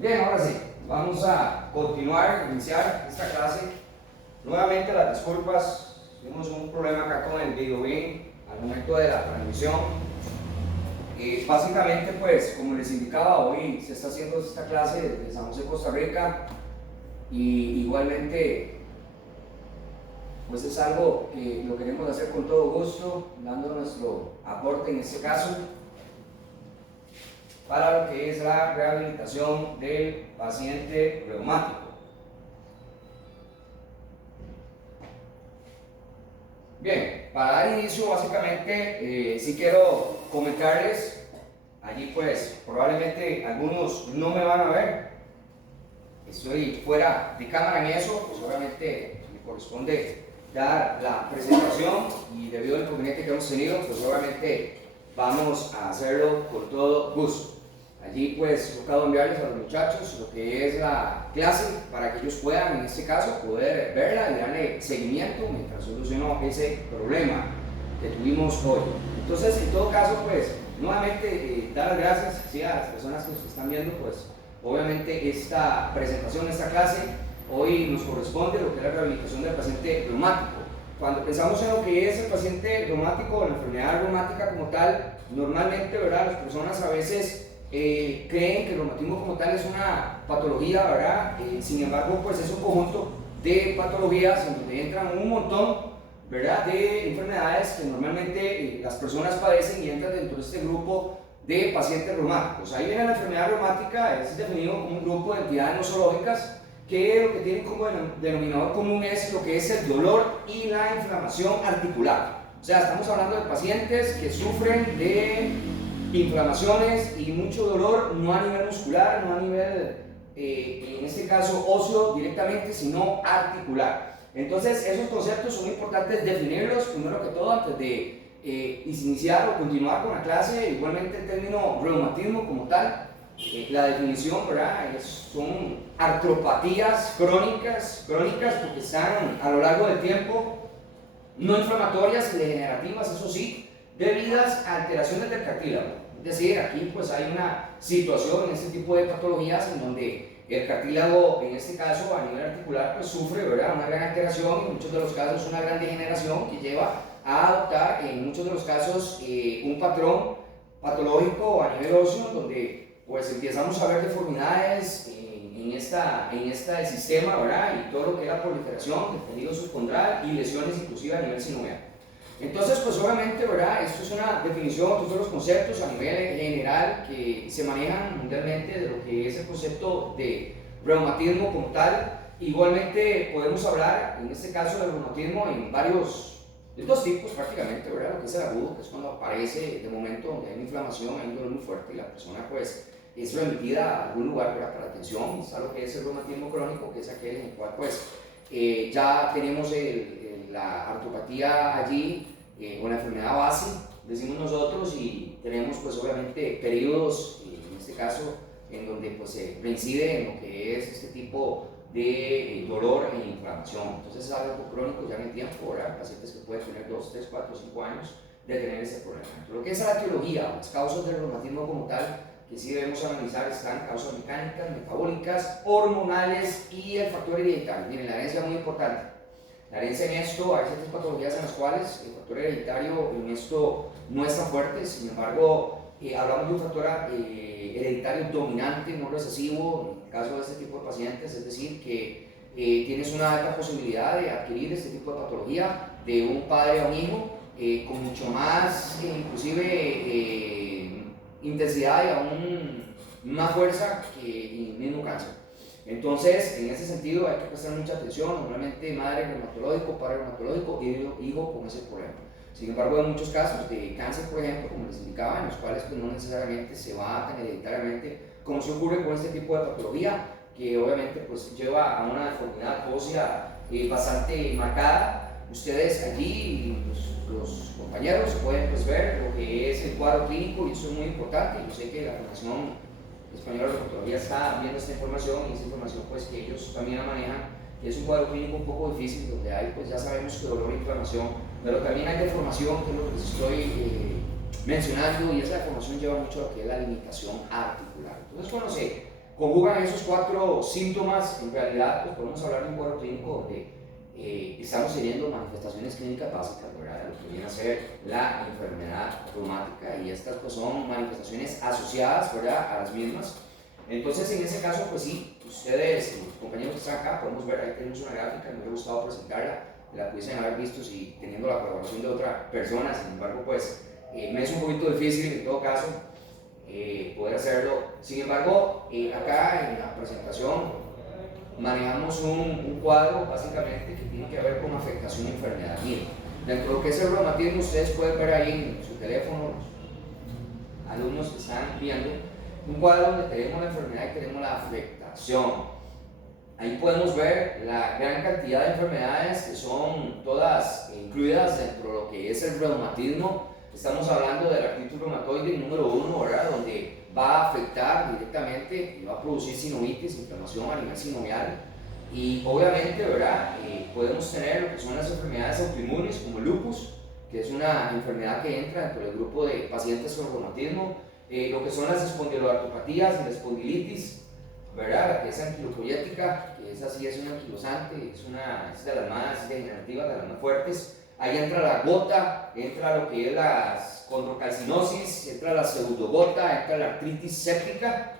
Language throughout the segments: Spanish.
Bien, ahora sí, vamos a continuar, iniciar esta clase. Nuevamente las disculpas, tuvimos un problema acá con el video bien al momento de la transmisión. Básicamente, pues, como les indicaba, hoy se está haciendo esta clase desde San José, Costa Rica, y igualmente, pues es algo que lo queremos hacer con todo gusto, dando nuestro aporte en este caso para lo que es la rehabilitación del paciente reumático. Bien, para dar inicio básicamente sí quiero comentarles, allí pues probablemente algunos no me van a ver, estoy fuera de cámara en eso, pues obviamente me corresponde dar la presentación y debido al inconveniente que hemos tenido, pues obviamente vamos a hacerlo con todo gusto. Allí pues tocado enviarles a los muchachos lo que es la clase para que ellos puedan en este caso poder verla y darle seguimiento mientras soluciono ese problema que tuvimos hoy. Entonces en todo caso pues nuevamente dar las gracias sí, a las personas que nos están viendo, pues obviamente esta presentación, esta clase hoy nos corresponde lo que es la rehabilitación del paciente reumático. Cuando pensamos en lo que es el paciente reumático, la enfermedad reumática como tal, normalmente, ¿verdad? Las personas a veces creen que el reumatismo como tal es una patología, ¿verdad? Sin embargo, pues es un conjunto de patologías en donde entran un montón, ¿verdad? De enfermedades que normalmente las personas padecen y entran dentro de este grupo de pacientes reumáticos. Ahí viene la enfermedad reumática, es definido como un grupo de entidades nosológicas que lo que tienen como denominador común es lo que es el dolor y la inflamación articular. O sea, estamos hablando de pacientes que sufren de inflamaciones y mucho dolor, no a nivel muscular, no a nivel, en este caso, óseo directamente, sino articular. Entonces, esos conceptos son importantes definirlos, primero que todo, antes de iniciar o continuar con la clase. Igualmente, el término reumatismo como tal, la definición, ¿verdad? Son artropatías crónicas porque están a lo largo del tiempo, no inflamatorias y degenerativas, eso sí, debidas a alteraciones del cartílago. Es decir, aquí pues hay una situación en este tipo de patologías en donde el cartílago, en este caso a nivel articular, pues sufre, ¿verdad?, una gran alteración y en muchos de los casos una gran degeneración que lleva a adoptar en muchos de los casos un patrón patológico a nivel óseo donde pues empezamos a ver deformidades en este sistema, ¿verdad?, y todo lo que es la proliferación del tejido subcondral y lesiones inclusive a nivel sinovial. Entonces, pues obviamente, ¿verdad?, esto es una definición, estos son los conceptos a nivel general que se manejan mundialmente de lo que es el concepto de reumatismo como tal. Igualmente podemos hablar, en este caso del reumatismo, en de dos tipos prácticamente, ¿verdad?, lo que es el agudo, que es cuando aparece de momento donde hay una inflamación, hay un dolor muy fuerte y la persona pues es remitida a algún lugar, ¿verdad?, para atención. Y está lo que es el reumatismo crónico, que es aquel en el cual pues ya tenemos la artropatía allí, o la enfermedad base, decimos nosotros, y tenemos pues obviamente periodos, en este caso, en donde pues se reincide en lo que es este tipo de dolor e inflamación. Entonces es algo crónico ya en el tiempo, ¿verdad? Pacientes que pueden tener 2, 3, 4, 5 años de tener ese problema. Entonces, lo que es la etiología, las causas del reumatismo como tal, que sí debemos analizar, están causas mecánicas, metabólicas, hormonales y el factor hereditario. Miren, la herencia es muy importante. La herencia en esto, hay ciertas patologías en las cuales el factor hereditario en esto no es tan fuerte, sin embargo, hablamos de un factor hereditario dominante, no recesivo, en el caso de este tipo de pacientes, es decir, que tienes una alta posibilidad de adquirir este tipo de patología de un padre a un hijo, con mucho más, inclusive, intensidad y aún más fuerza que el mismo cáncer. Entonces, en ese sentido hay que prestar mucha atención, normalmente madre reumatológico, padre reumatológico, hijo con ese problema. Sin embargo, hay muchos casos de cáncer, por ejemplo, como les indicaba, en los cuales pues, no necesariamente se va tan hereditariamente, como se ocurre con este tipo de patología, que obviamente pues, lleva a una deformidad ósea bastante marcada. Ustedes allí, los compañeros, pueden pues, ver lo que es el cuadro clínico, y eso es muy importante. Yo sé que la Fundación Española todavía está viendo esta información, y esta información pues que ellos también la manejan, que es un cuadro clínico un poco difícil, donde hay pues ya sabemos que dolor e inflamación, pero también hay deformación, que es lo que les estoy mencionando, y esa deformación lleva mucho a lo que es la limitación articular. Entonces conjugan esos 4 síntomas, en realidad pues podemos hablar de un cuadro clínico donde estamos teniendo manifestaciones clínicas básicas, ¿verdad? Lo que viene a ser la enfermedad reumática, y estas pues son manifestaciones asociadas, ¿verdad?, a las mismas. Entonces, en ese caso, pues sí, ustedes, los compañeros que están acá, podemos ver, ahí tenemos una gráfica, me hubiera gustado presentarla, la pudiesen haber visto si teniendo la colaboración de otra persona. Sin embargo, pues me es un poquito difícil en todo caso poder hacerlo. Sin embargo, acá en la presentación manejamos un cuadro básicamente que tiene que ver con afectación y enfermedad. Miren, dentro de lo que es el reumatismo, ustedes pueden ver ahí en su teléfono, los alumnos que están viendo, un cuadro donde tenemos la enfermedad y tenemos la afectación. Ahí podemos ver la gran cantidad de enfermedades que son todas incluidas dentro de lo que es el reumatismo. Estamos hablando del artritis reumatoide número 1, ¿verdad?, donde va a afectar directamente y va a producir sinovitis, inflamación a nivel sinovial. Y obviamente, ¿verdad?, podemos tener lo que son las enfermedades autoinmunes como el lupus, que es una enfermedad que entra dentro del grupo de pacientes con reumatismo. Lo que son las espondiloartropatías y la espondilitis, ¿verdad?, la que es anquilopoyética, que es así, es un anquilosante, es de las más degenerativas, de las más fuertes. Ahí entra la gota, entra lo que es la condrocalcinosis, entra la pseudogota, entra la artritis séptica,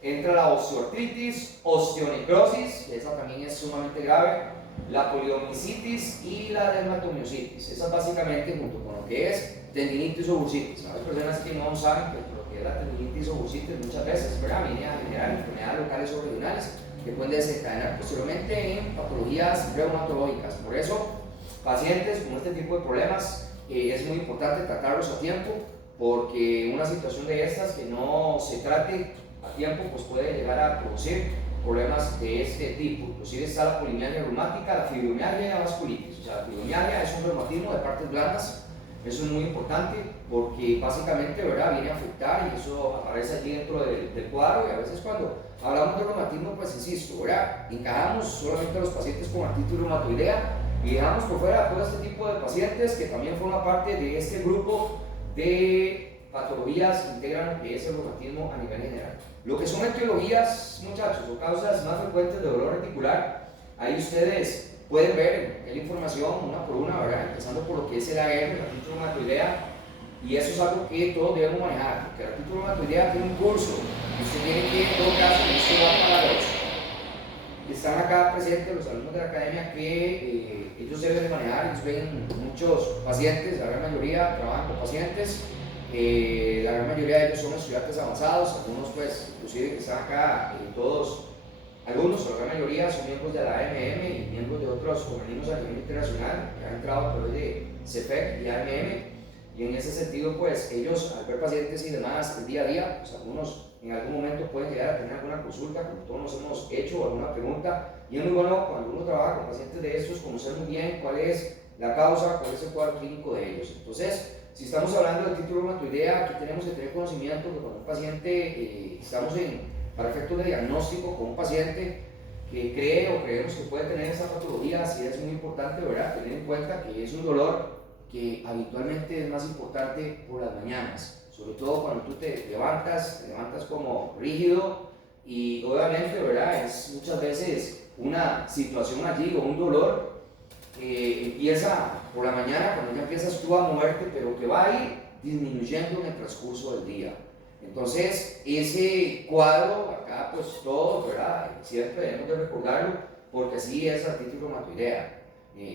entra la osteoartritis, osteonecrosis, que esa también es sumamente grave, la poliomielitis y la dermatomiositis. Esas básicamente, junto con lo que es tendinitis o bursitis. Las personas que no saben que lo que es la tendinitis o bursitis muchas veces, ¿verdad?, viene a generar enfermedades locales o regionales que pueden desencadenar posteriormente en patologías reumatológicas. Por eso, pacientes con este tipo de problemas es muy importante tratarlos a tiempo, porque una situación de estas que no se trate a tiempo pues puede llegar a producir problemas de este tipo. Inclusive está la polimialgia reumática, la fibromialgia y la vasculitis. O sea, la fibromialgia es un reumatismo de partes blandas. Eso es muy importante porque básicamente, ¿verdad?, viene a afectar, y eso aparece allí dentro del cuadro. Y a veces cuando hablamos de reumatismo, pues insisto, ¿verdad?, encajamos solamente a los pacientes con artritis reumatoidea y dejamos por fuera todo este tipo de pacientes que también forman parte de este grupo de patologías que integran lo que es el reumatismo a nivel general. Lo que son etiologías, muchachos, o causas más frecuentes de dolor articular, ahí ustedes pueden ver la información una por una, ¿verdad?, empezando por lo que es el AR, la artritis reumatoidea, y eso es algo que todos debemos manejar, porque la artritis reumatoidea tiene un curso, y usted tiene que, en todo caso, usted va a pagar eso. Están acá presentes los alumnos de la academia que ellos deben de manejar. Ellos ven muchos pacientes, la gran mayoría trabajan con pacientes, la gran mayoría de ellos son estudiantes avanzados, algunos pues inclusive que están acá, todos, algunos, la gran mayoría son miembros de la AMM y miembros de otros organismos a nivel internacional que han entrado a través de CEPEC y AMM, y en ese sentido pues ellos al ver pacientes y demás el día a día, pues algunos en algún momento pueden llegar a tener alguna consulta, como todos nos hemos hecho, alguna pregunta, y es muy bueno cuando uno trabaja con pacientes de estos, conocer muy bien cuál es la causa, cuál es el cuadro clínico de ellos. Entonces, si estamos hablando de artritis reumatoidea, aquí tenemos que tener conocimiento que cuando un paciente, estamos para efectos de diagnóstico con un paciente que cree o creemos que puede tener esa patología, sí es muy importante, ¿verdad?, tener en cuenta que es un dolor que habitualmente es más importante por las mañanas. Sobre todo cuando tú te levantas como rígido, y obviamente, ¿verdad?, es muchas veces una situación allí o un dolor que empieza por la mañana, cuando ya empiezas tú a moverte, pero que va a ir disminuyendo en el transcurso del día. Entonces, ese cuadro, acá pues todos, ¿verdad?, siempre debemos de recordarlo, porque así es la artritis reumatoidea,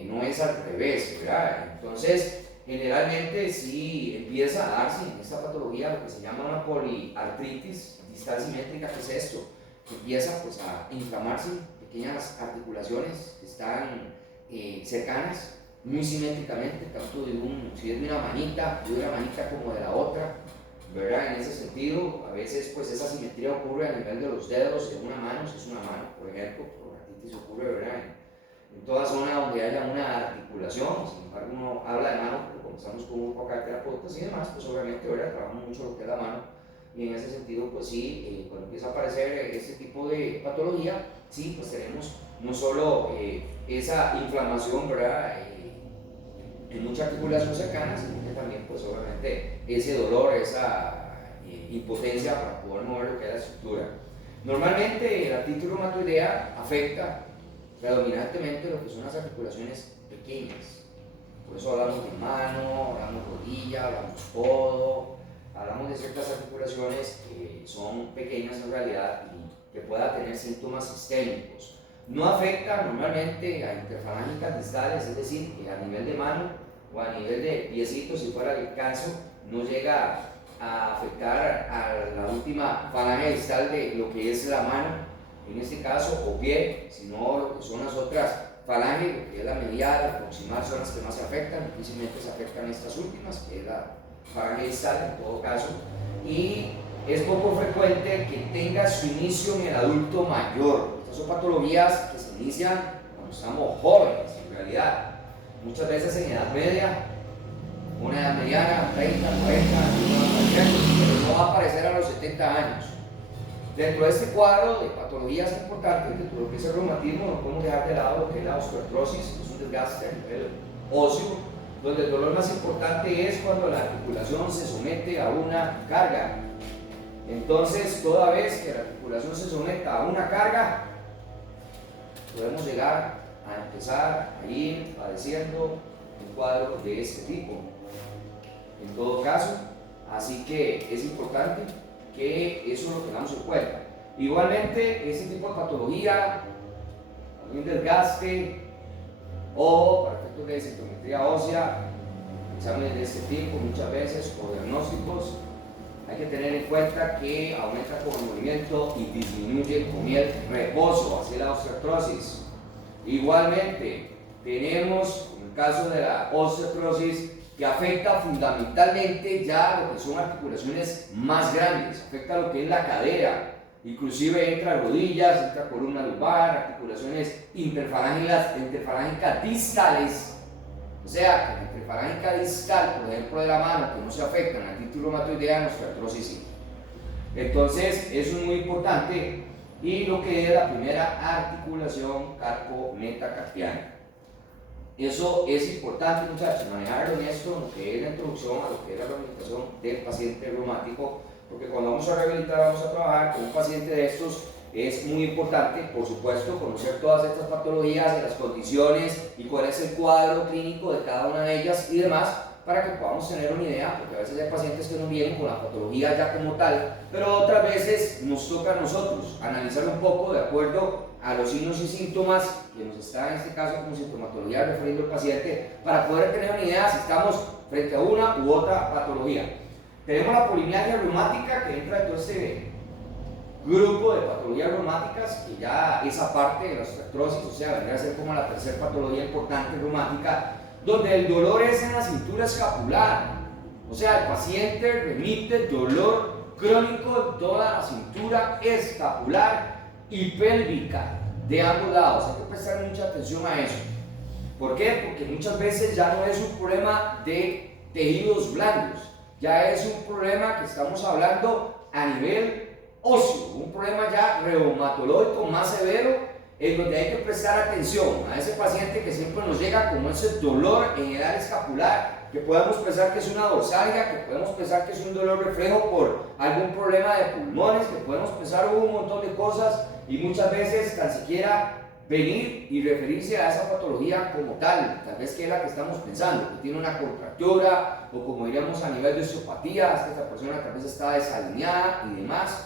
no es al revés, ¿verdad? Entonces, generalmente sí empieza a darse en esta patología lo que se llama una poliartritis distal simétrica. ¿Qué es esto? Que empieza pues a inflamarse pequeñas articulaciones que están cercanas, muy simétricamente, tanto si es de una manita como de la otra, ¿verdad? En ese sentido, a veces pues esa simetría ocurre a nivel de los dedos de una mano, si es una mano, por ejemplo, por artritis ocurre, ¿verdad?, en toda zona donde haya una articulación. Sin embargo, uno habla de mano, pero como estamos con un poco de terapeutas y demás, pues obviamente, ¿verdad?, trabajamos mucho lo que es la mano, y en ese sentido, pues sí, cuando empieza a aparecer este tipo de patología, sí, pues tenemos no solo esa inflamación, ¿verdad?, en muchas articulaciones cercanas, sino que también, pues obviamente, ese dolor, esa impotencia para poder mover lo que es la estructura. Normalmente la artritis reumatoidea afecta predominantemente lo que son las articulaciones pequeñas. Por eso hablamos de mano, hablamos de rodilla, hablamos codo, hablamos de ciertas articulaciones que son pequeñas en realidad y que puedan tener síntomas sistémicos. No afecta normalmente a interfalángicas distales, es decir, que a nivel de mano o a nivel de piecitos, si fuera el caso, no llega a afectar a la última falange distal de lo que es la mano, en este caso, o pie, sino lo que son las otras falanges, lo que es la medial, la proximal, son las que más se afectan, difícilmente se afectan estas últimas, que es la falange distal en todo caso, y es poco frecuente que tenga su inicio en el adulto mayor. Estas son patologías que se inician cuando estamos jóvenes, en realidad, muchas veces en edad media, una edad mediana, 30, 40, pero no va a aparecer a los 70 años. Dentro de este cuadro de patologías importantes, dentro de lo que es el reumatismo, no podemos dejar de lado lo que es la osteoartrosis, que es un desgaste a nivel óseo, donde el dolor más importante es cuando la articulación se somete a una carga. Entonces, toda vez que la articulación se someta a una carga, podemos llegar a empezar a ir padeciendo un cuadro de este tipo. En todo caso, así que es importante que eso lo tengamos en cuenta. Igualmente, este tipo de patología, también desgaste o para efectos de sintometría ósea, exámenes de este tipo muchas veces o diagnósticos, hay que tener en cuenta que aumenta con el movimiento y disminuye con el reposo, así la osteoartrosis. Igualmente, tenemos en el caso de la osteoartrosis que afecta fundamentalmente ya lo que son articulaciones más grandes, afecta lo que es la cadera, inclusive entra rodillas, entra columna lumbar, articulaciones interfalángicas distales, o sea, que la interfalángica distal, por ejemplo de la mano, que no se afecta en la artritis reumatoidea, nuestra artrosis sí. Entonces, eso es muy importante, y lo que es la primera articulación carpo-metacarpiana. Eso es importante, muchachos, manejarlo en esto, lo que es la introducción a lo que es la rehabilitación del paciente reumático, porque cuando vamos a rehabilitar, vamos a trabajar con un paciente de estos, es muy importante, por supuesto, conocer todas estas patologías y las condiciones y cuál es el cuadro clínico de cada una de ellas y demás, para que podamos tener una idea, porque a veces hay pacientes que no vienen con la patología ya como tal, pero otras veces nos toca a nosotros analizar un poco de acuerdo a los signos y síntomas que nos está en este caso como sintomatología refiriendo el paciente, para poder tener una idea si estamos frente a una u otra patología. Tenemos la polimialgia reumática, que entra en todo este grupo de patologías reumáticas, que ya esa parte de la osteoartrosis, o sea, vendría a ser como la tercera patología importante reumática, donde el dolor es en la cintura escapular, o sea, el paciente remite dolor crónico en toda la cintura escapular y pélvica de ambos lados. Hay que prestar mucha atención a eso. ¿Por qué? Porque muchas veces ya no es un problema de tejidos blandos, ya es un problema que estamos hablando a nivel óseo, un problema ya reumatológico más severo, en donde hay que prestar atención a ese paciente que siempre nos llega como ese dolor en el área escapular, que podemos pensar que es una dorsalgia, que podemos pensar que es un dolor reflejo por algún problema de pulmones, que podemos pensar un montón de cosas, y muchas veces tan siquiera venir y referirse a esa patología como tal vez que es la que estamos pensando, que tiene una contractura, o como diríamos a nivel de osteopatía, es que esta persona tal vez está desalineada y demás.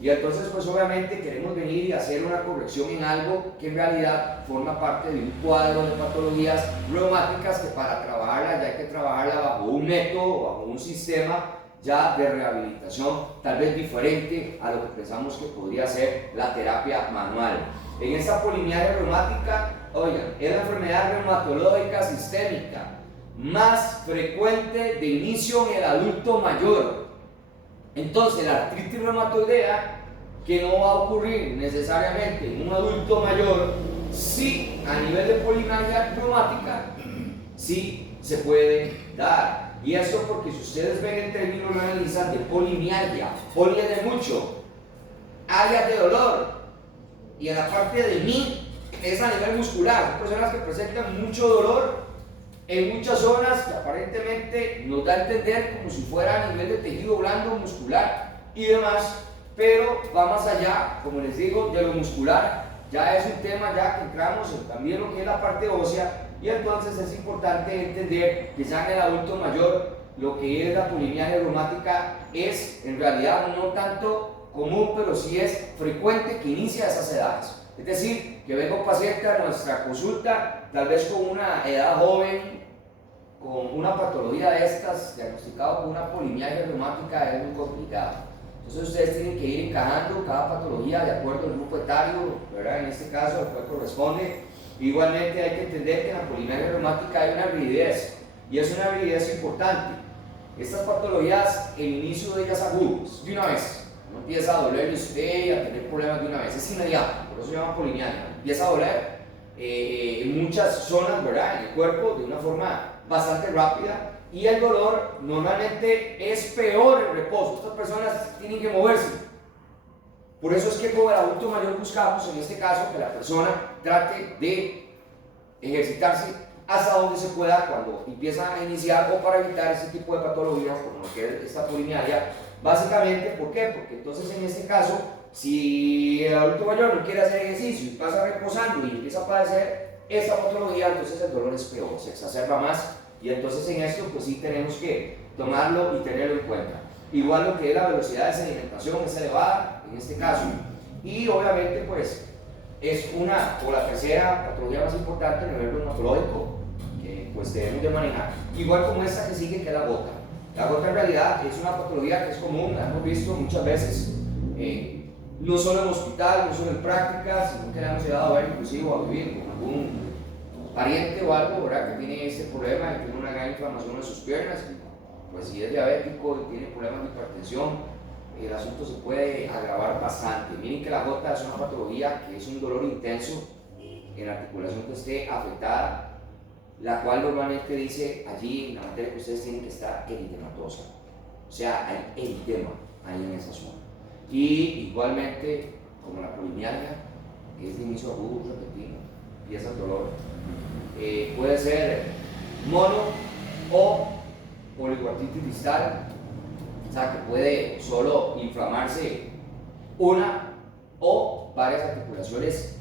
Y entonces, pues obviamente queremos venir y hacer una corrección en algo que en realidad forma parte de un cuadro de patologías reumáticas, que para trabajarla ya hay que trabajarla bajo un método, bajo un sistema ya de rehabilitación tal vez diferente a lo que pensamos que podría ser la terapia manual. En esta polimialgia reumática, oigan, es la enfermedad reumatológica sistémica más frecuente de inicio en el adulto mayor. Entonces, la artritis reumatoidea, que no va a ocurrir necesariamente en un adulto mayor, sí, a nivel de polimialgia reumática, sí se puede dar. Y eso porque si ustedes ven el término, lo analizan de polimialgia, poli es de mucho, áreas de dolor, y en la parte de mi es a nivel muscular, son personas que presentan mucho dolor en muchas zonas que aparentemente nos da a entender como si fuera a nivel de tejido blando, muscular y demás, pero va más allá, como les digo, de lo muscular. Ya es un tema ya que entramos en también lo que es la parte ósea, y entonces es importante entender que ya en el adulto mayor lo que es la polimialgia reumática es en realidad no tanto común, pero sí es frecuente que inicia a esas edades. Es decir, que venga un paciente a nuestra consulta, tal vez con una edad joven, con una patología de estas, diagnosticado con una polimialgia reumática, es muy complicado. Entonces ustedes tienen que ir encajando cada patología de acuerdo al grupo etario, ¿verdad? En este caso, al cual corresponde. Igualmente hay que entender que en la polimialgia reumática hay una rigidez, y es una rigidez importante. Estas patologías, el inicio de ellas agudos, de una vez. No empieza a dolerle usted y a tener problemas de una vez, es inmediato, por eso se llama polimialgia. Empieza a doler en muchas zonas, ¿verdad? En el cuerpo de una forma bastante rápida, y el dolor normalmente es peor en reposo. Estas personas tienen que moverse. Por eso es que como el adulto mayor buscamos, en este caso, que la persona trate de ejercitarse hasta donde se pueda cuando empieza a iniciar, o para evitar ese tipo de patologías como lo que es esta polimialgia. Básicamente, ¿por qué? Porque entonces en este caso, si el adulto mayor no quiere hacer ejercicio y pasa reposando y empieza a padecer esta patología, entonces el dolor es peor, se exacerba más, y entonces en esto pues sí tenemos que tomarlo y tenerlo en cuenta. Igual lo que es la velocidad de sedimentación es elevada en este caso, y obviamente pues es una, o la tercera patología más importante a nivel reumatológico que pues debemos de manejar, igual como esta que sigue, que es la gota. La gota en realidad es una patología que es común, la hemos visto muchas veces, no solo en hospital, no solo en prácticas, sino que la hemos llegado a ver inclusive a vivir con algún pariente o algo, ¿verdad?, que tiene este problema y tiene una gran inflamación en sus piernas. Pues si es diabético y tiene problemas de hipertensión, el asunto se puede agravar bastante. Miren que la gota es una patología que es un dolor intenso en la articulación que esté afectada, la cual normalmente dice allí en la materia que ustedes tienen que estar eritematosa, o sea, hay eritema ahí en esa zona. Y igualmente, como la polimialgia, que es de inicio agudo, repentino, empieza el dolor, puede ser mono o policuartitis distal, o sea, que puede solo inflamarse una o varias articulaciones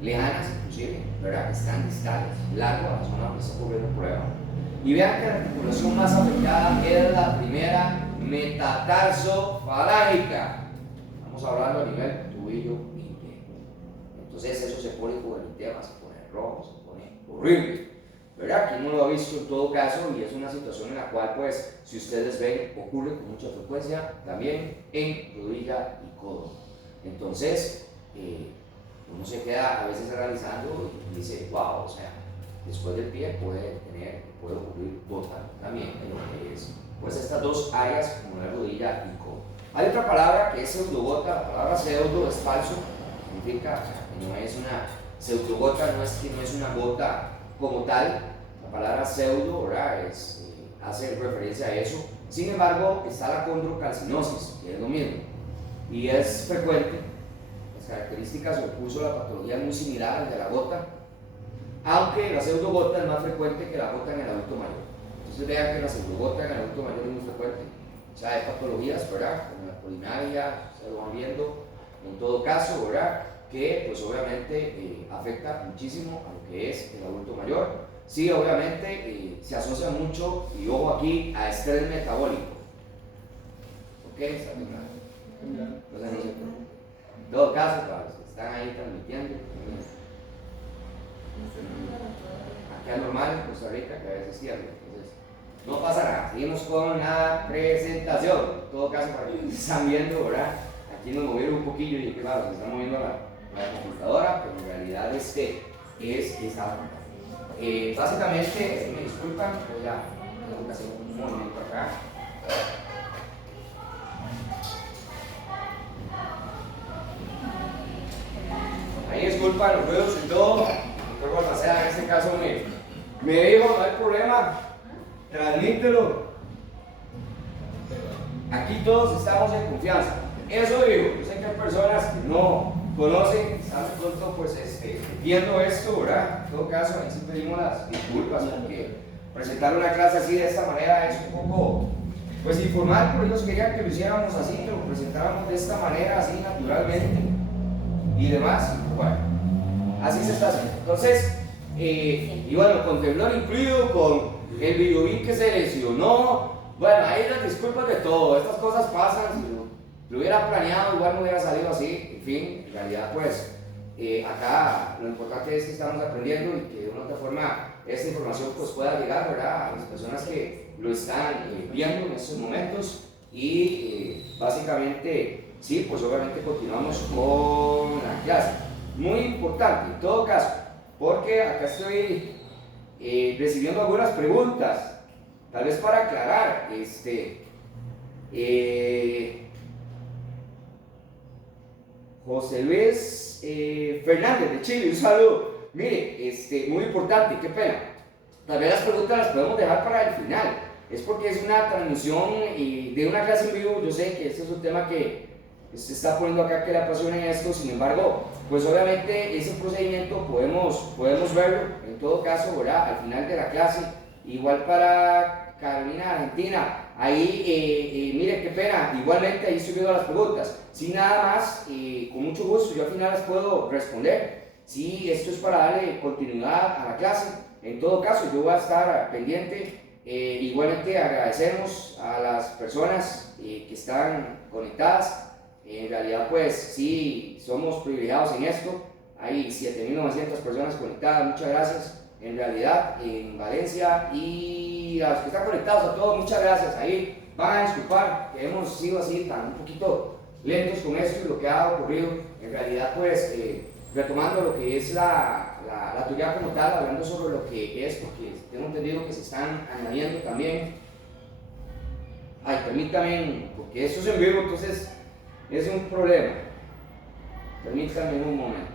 lejanas, inclusive, ¿verdad?, que están distales, largo a la zona donde está ocurriendo el problema. Y vean que la articulación más afectada es la primera metatarsofalágica. Estamos hablando a nivel tobillo y pie. Entonces eso se pone con el tema, se pone rojo, se pone horrible, ¿verdad? Que uno lo ha visto en todo caso, y es una situación en la cual, pues, si ustedes ven, ocurre con mucha frecuencia también en rodilla y codo. Entonces, uno se queda a veces analizando y dice, wow, o sea, después del pie puede ocurrir gota también en lo que es, pues, estas dos áreas, como la rodilla y codo. Hay otra palabra que es pseudogota. La palabra pseudo es falso, significa que no es una pseudogota, no es una gota como tal. La palabra pseudo, ¿verdad?, hace referencia a eso. Sin embargo, está la condrocalcinosis, que es lo mismo, y es frecuente. Las características o el curso de la patología es muy similar al de la gota, aunque la pseudogota es más frecuente que la gota en el adulto mayor. Entonces vean que la pseudogota en el adulto mayor es muy frecuente. O sea, hay patologías, ¿verdad?, como la polimialgia, se lo van viendo en todo caso, ¿verdad?, que pues obviamente afecta muchísimo a lo que es el adulto mayor. Sí, obviamente se asocia mucho, y ojo aquí, a estrés metabólico. ¿Ok? ¿Está bien claro? Entonces, no se preocupen. En todo caso, para los que están ahí transmitiendo, acá es normal en Costa Rica que a veces cierre. Entonces, no pasa nada. Seguimos con la presentación. En todo caso, para los que están viendo, ¿verdad?, aquí nos movieron un poquillo y que claro, se está moviendo la computadora, pero en realidad es esta. Básicamente, me disculpan, voy a hacer un movimiento acá. Ahí disculpan los ruidos y todo. El doctor Balmaceda en este caso me dijo, no hay problema, transmítelo. Aquí todos estamos en confianza. Eso digo, yo sé que hay personas que no conocen, están de pronto pues viendo esto, ¿verdad? En todo caso, ahí sí pedimos las disculpas, porque presentar una clase así de esta manera es un poco pues informal, pero ellos querían que lo hiciéramos así, que lo presentáramos de esta manera, así naturalmente y demás. Bueno, así se está haciendo. Entonces, y bueno, con temblor incluido, con el videobeam que se lesionó, bueno, ahí las disculpas de todo, estas cosas pasan, si lo hubiera planeado igual no hubiera salido así, en fin, en realidad pues acá lo importante es que estamos aprendiendo y que de una u otra forma esta información pues pueda llegar, ¿verdad?, a las personas que lo están viendo en estos momentos y básicamente, sí, pues obviamente continuamos con la clase. Muy importante en todo caso, porque acá estoy recibiendo algunas preguntas, tal vez para aclarar, José Luis Fernández de Chile, un saludo. Mire, muy importante, qué pena. Tal vez las preguntas las podemos dejar para el final. Es porque es una transmisión de una clase en vivo. Yo sé que este es un tema que se está poniendo acá que le apasiona esto. Sin embargo, pues obviamente ese procedimiento podemos verlo en todo caso, ¿verdad?, al final de la clase. Igual para Carolina Argentina. Ahí, mire, qué pena, igualmente ahí estoy viendo las preguntas. Sí, nada más, con mucho gusto, yo al final las puedo responder. Sí, esto es para darle continuidad a la clase. En todo caso, yo voy a estar pendiente. Igualmente agradecemos a las personas que están conectadas. En realidad, pues sí, somos privilegiados en esto. Hay 7.900 personas conectadas, muchas gracias. En realidad, en Valencia, y a los que están conectados, a todos, muchas gracias. Ahí van a disculpar que hemos sido así tan un poquito lentos con esto y lo que ha ocurrido. En realidad, pues retomando lo que es la teoría como tal, hablando sobre lo que es, porque tengo entendido que se están añadiendo también. Ay, permítame, porque eso es en vivo, entonces es un problema. Permítanme un momento.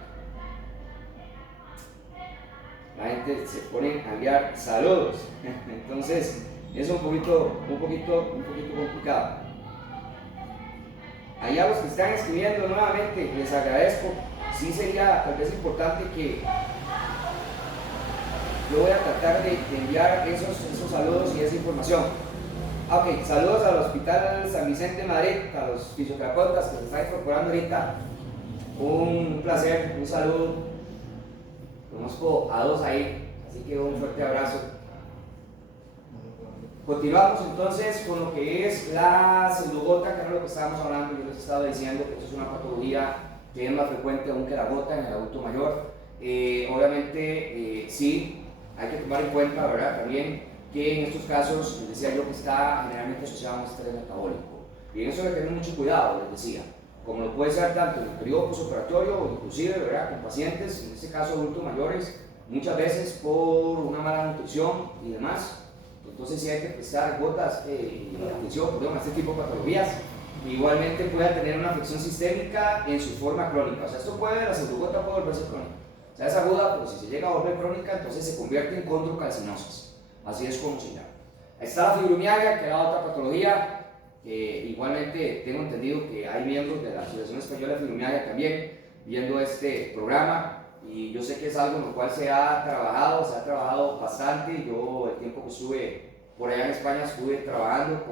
La gente se pone a enviar saludos, entonces es un poquito complicado. Allá los que están escribiendo nuevamente, les agradezco. Sí sería tal vez importante que yo voy a tratar de enviar esos saludos y esa información. Ok, saludos al Hospital San Vicente de Madrid, a los fisioterapeutas que se están incorporando ahorita. Un placer, un saludo. Conozco a dos ahí, así que un fuerte abrazo. Continuamos entonces con lo que es la pseudogota, que era lo que estábamos hablando. Yo les estaba diciendo que esto es una patología que es más frecuente aún que la gota en el adulto mayor. Obviamente, sí, hay que tomar en cuenta, ¿verdad?, también que en estos casos, les decía yo, que está generalmente asociado a un estrés metabólico. Y en eso hay que tener mucho cuidado, les decía. Como lo puede ser tanto en el periodo postoperatorio o inclusive, ¿verdad?, con pacientes, en este caso adultos mayores, muchas veces por una mala nutrición y demás. Entonces sí hay que prestar atención a este tipo de patologías. Igualmente puede tener una afección sistémica en su forma crónica. O sea, esto puede, la pseudogota puede volverse crónica. O sea, es aguda, pero si se llega a volver crónica, entonces se convierte en condrocalcinosis. Así es como se llama. Está la fibromialgia, que era otra patología. Igualmente tengo entendido que hay miembros de la Asociación Española de Fibromialgia también viendo este programa, y yo sé que es algo en lo cual se ha trabajado bastante. Yo el tiempo que estuve por allá en España estuve trabajando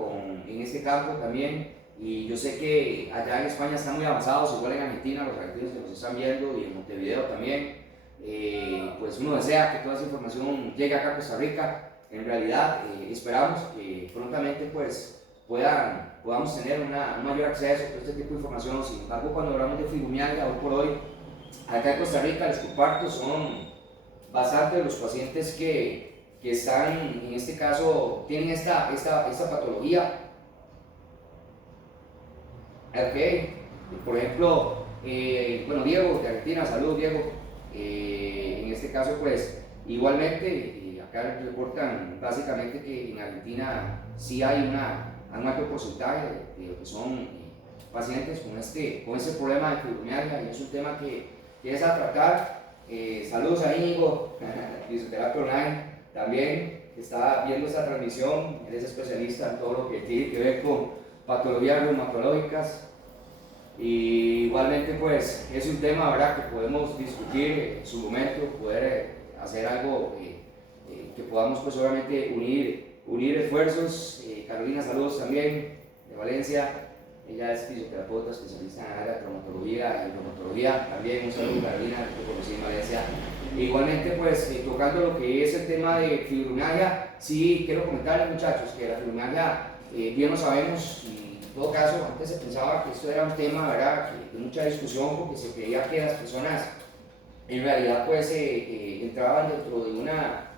en este campo también, y yo sé que allá en España están muy avanzados, igual en Argentina, los argentinos que nos están viendo, y en Montevideo también. Pues uno desea que toda esa información llegue acá a Costa Rica. En realidad esperamos que prontamente pues podamos tener un mayor acceso a este tipo de información. Sin embargo, cuando hablamos de fibromialgia, hoy por hoy, acá en Costa Rica, les comparto, son bastante de los pacientes que están, en este caso, tienen esta patología. Ok, por ejemplo, bueno, Diego de Argentina, saludos Diego. En este caso, pues, igualmente, acá reportan básicamente que en Argentina sí hay un alto porcentaje de lo que son pacientes con este problema de fibromialgia, y es un tema que es a tratar. Saludos a Íñigo, fisioterapia online, también que está viendo esta transmisión. Él es especialista en todo lo que tiene que ver con patologías reumatológicas. Y igualmente, pues, es un tema, ¿verdad?, que podemos discutir en su momento, poder hacer algo que podamos, pues, obviamente unir unir esfuerzos. Carolina, saludos también, de Valencia. Ella es fisioterapeuta especialista en el área de traumatología y reumatología. También un saludo, Carolina, que conocí en Valencia. Igualmente, pues, tocando lo que es el tema de fibromialgia, sí quiero comentarles, muchachos, que la fibromialgia, bien lo sabemos, y en todo caso, antes se pensaba que esto era un tema, ¿verdad?, de mucha discusión, porque se creía que las personas, en realidad, pues, entraban dentro de una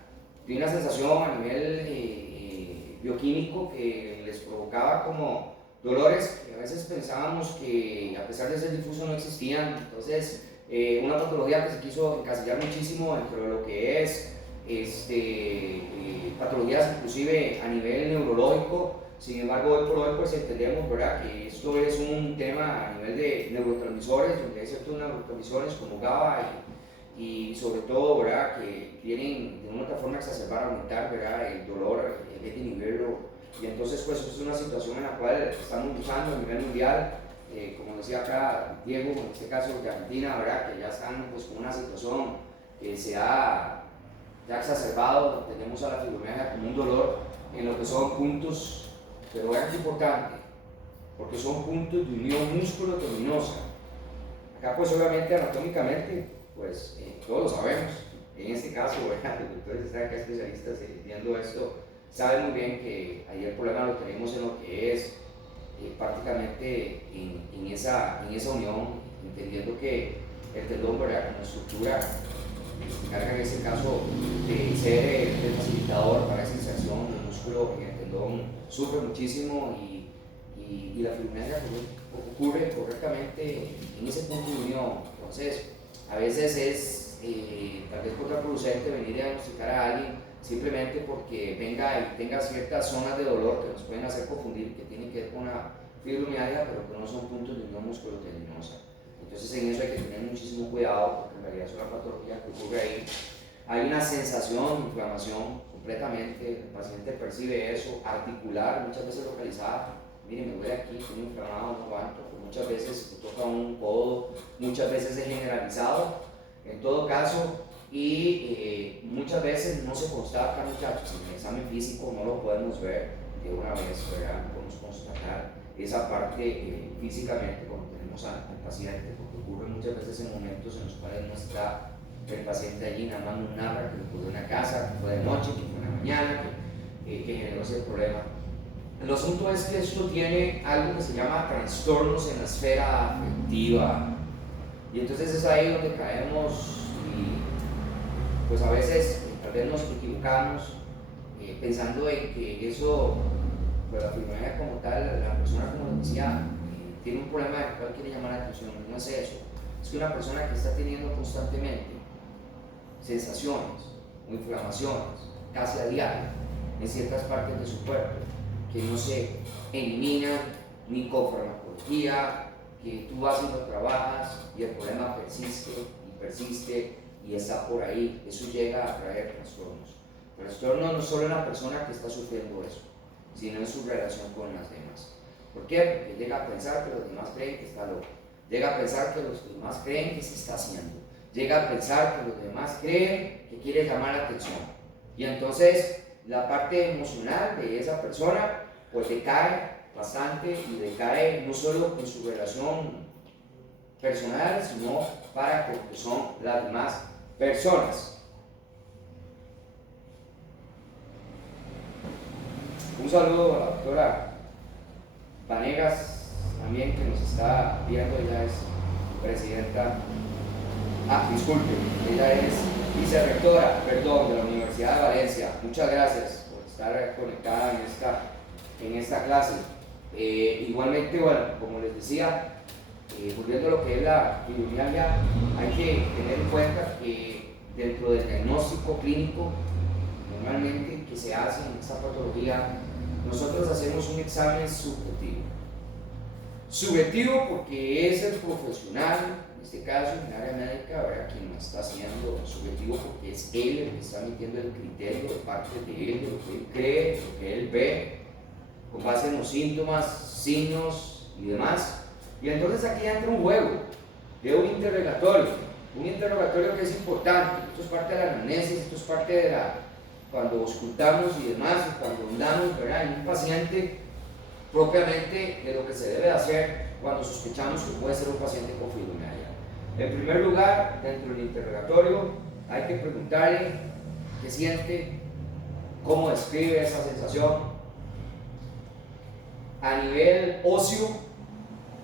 sensación a nivel bioquímico que les provocaba como dolores que a veces pensábamos que, a pesar de ser difuso, no existían. Entonces, una patología que se quiso encasillar muchísimo dentro de lo que es patologías inclusive a nivel neurológico. Sin embargo, hoy por hoy pues entendemos, ¿verdad?, que esto es un tema a nivel de neurotransmisores, donde hay ciertos neurotransmisores como GABA y sobre todo, ¿verdad?, que tienen de una u otra forma exacerbar, aumentar, ¿verdad?, el dolor, en vez de inhibirlo. Y entonces pues es una situación en la cual estamos usando a nivel mundial, como decía acá Diego, en este caso de Argentina, ¿verdad?, que ya están pues con una situación que se ha ya exacerbado. Tenemos a la fibromialgia como un dolor en lo que son puntos, pero es importante, porque son puntos de unión músculo-tendinosa. Acá pues obviamente anatómicamente, pues todos lo sabemos. En este caso, ¿verdad?, los doctores están acá especialistas viendo esto, saben muy bien que ahí el problema lo tenemos en lo que es prácticamente en esa unión, entendiendo que el tendón, ¿verdad?, como estructura, se encarga en este caso de ser el facilitador para esa inserción del músculo en el tendón, sufre muchísimo y la fibromialgia ocurre correctamente en ese punto de unión. Entonces, a veces es tal vez contraproducente venir a diagnosticar a alguien simplemente porque venga y tenga ciertas zonas de dolor que nos pueden hacer confundir que tienen que ver con la fibromialgia, pero que no son puntos de unión musculotendinosa. Entonces en eso hay que tener muchísimo cuidado, porque en realidad es una patología que ocurre ahí. Hay una sensación de inflamación completamente, el paciente percibe eso, articular, muchas veces localizada. Mire, me duele aquí, estoy inflamado, no aguanto, muchas veces se toca un codo, muchas veces es generalizado, en todo caso. Y muchas veces no se constata, muchachos, en el examen físico no lo podemos ver de una vez, ¿verdad? No podemos constatar esa parte físicamente cuando tenemos al paciente, porque ocurre muchas veces en momentos en los cuales no está el paciente allí, nada más nos narra que fue de una casa, que fue de noche, que fue en la mañana, que generó ese problema. El asunto es que esto tiene algo que se llama trastornos en la esfera afectiva, y entonces es ahí donde caemos y pues a veces tal vez nos equivocamos pensando en que eso, pues la fibromialgia como tal, la persona, como les decía, tiene un problema del cual quiere llamar la atención. No es eso, es que una persona que está teniendo constantemente sensaciones o inflamaciones casi a diario en ciertas partes de su cuerpo que no se eliminan ni con farmacología, que tú vas y lo trabajas y el problema persiste y persiste y está por ahí, eso llega a traer trastornos. Trastornos no solo en la persona que está sufriendo eso, sino en su relación con las demás. ¿Por qué? Porque llega a pensar que los demás creen que está loco, llega a pensar que los demás creen que se está haciendo, llega a pensar que los demás creen que quiere llamar la atención. Y entonces la parte emocional de esa persona pues decae bastante, y decae no solo con su relación personal, sino para con lo que son las demás personas. Un saludo a la doctora Vanegas también, que nos está viendo. Ella es presidenta, disculpe, ella es vicerrectora, perdón, de la Universidad de Valencia. Muchas gracias por estar conectada en esta clase. Igualmente, bueno, como les decía, volviendo a lo que es la fibromialgia, hay que tener en cuenta que dentro del diagnóstico clínico, normalmente que se hace en esta patología, nosotros hacemos un examen subjetivo. Subjetivo porque es el profesional, en este caso en el área médica, ¿verdad?, quien lo está haciendo. Subjetivo porque es él el que está emitiendo el criterio de parte de él, de lo que él cree, de lo que él ve, con base en los síntomas, signos y demás. Y entonces aquí entra un juego de un interrogatorio que es importante. Esto es parte de la anamnesis, esto es parte de la cuando auscultamos y demás, cuando andamos, ¿verdad?, en un paciente propiamente de lo que se debe hacer cuando sospechamos que puede ser un paciente con fibromialgia. En primer lugar, dentro del interrogatorio hay que preguntarle qué siente, cómo describe esa sensación. A nivel óseo,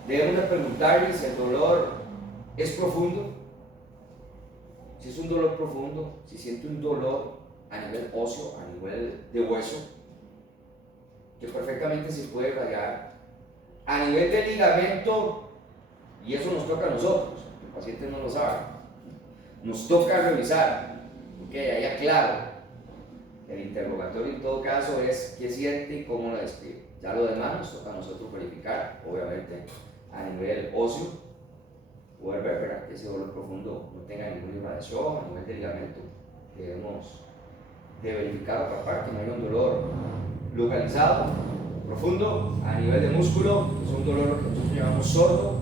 debemos de preguntarle si el dolor es profundo, si es un dolor profundo, si siente un dolor a nivel óseo, a nivel de hueso, que perfectamente se puede radiar. A nivel de ligamento, y eso nos toca a nosotros, el paciente no lo sabe, nos toca revisar, ok, ahí aclaro. El interrogatorio en todo caso es qué siente y cómo lo describe. Ya lo demás nos toca a nosotros verificar, obviamente, a nivel óseo, poder ver, ¿verdad?, que ese dolor profundo no tenga ninguna irradiación. A nivel de ligamento, debemos de verificar otra parte, que no haya un dolor localizado, profundo. A nivel de músculo, es un dolor lo que nosotros llamamos sordo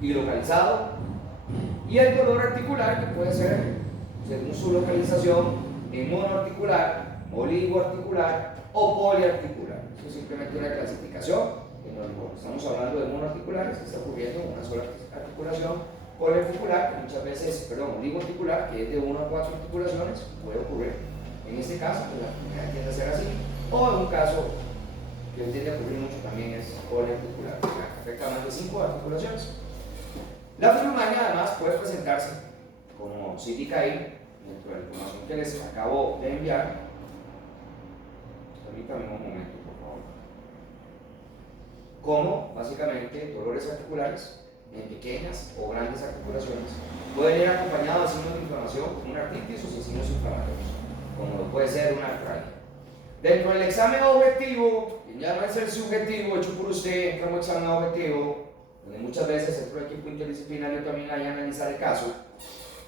y localizado. Y el dolor articular, que puede ser, según su localización, en monoarticular, oligoarticular o poliarticular. Eso es simplemente una clasificación. Cuando estamos hablando de monoarticular, se está ocurriendo una sola articulación. Poliarticular, que muchas veces, oligoarticular, que es de 1 a 4 articulaciones, puede ocurrir. En este caso, pues la enfermedad tiende a ser así. O en un caso que tiende a ocurrir mucho también es poliarticular, que afecta más de 5 articulaciones. La fibromialgia además puede presentarse, como se indica ahí, dentro de la información que les acabo de enviar. Permítanme un momento, por favor. Como básicamente dolores articulares en pequeñas o grandes articulaciones pueden ir acompañados de signos de inflamación, como una artritis o sin signos inflamatorios, como lo puede ser una artralgia. Dentro del examen objetivo, que ya no es el subjetivo hecho por usted, entra un examen objetivo, donde muchas veces el equipo interdisciplinario también hay que analizar el caso.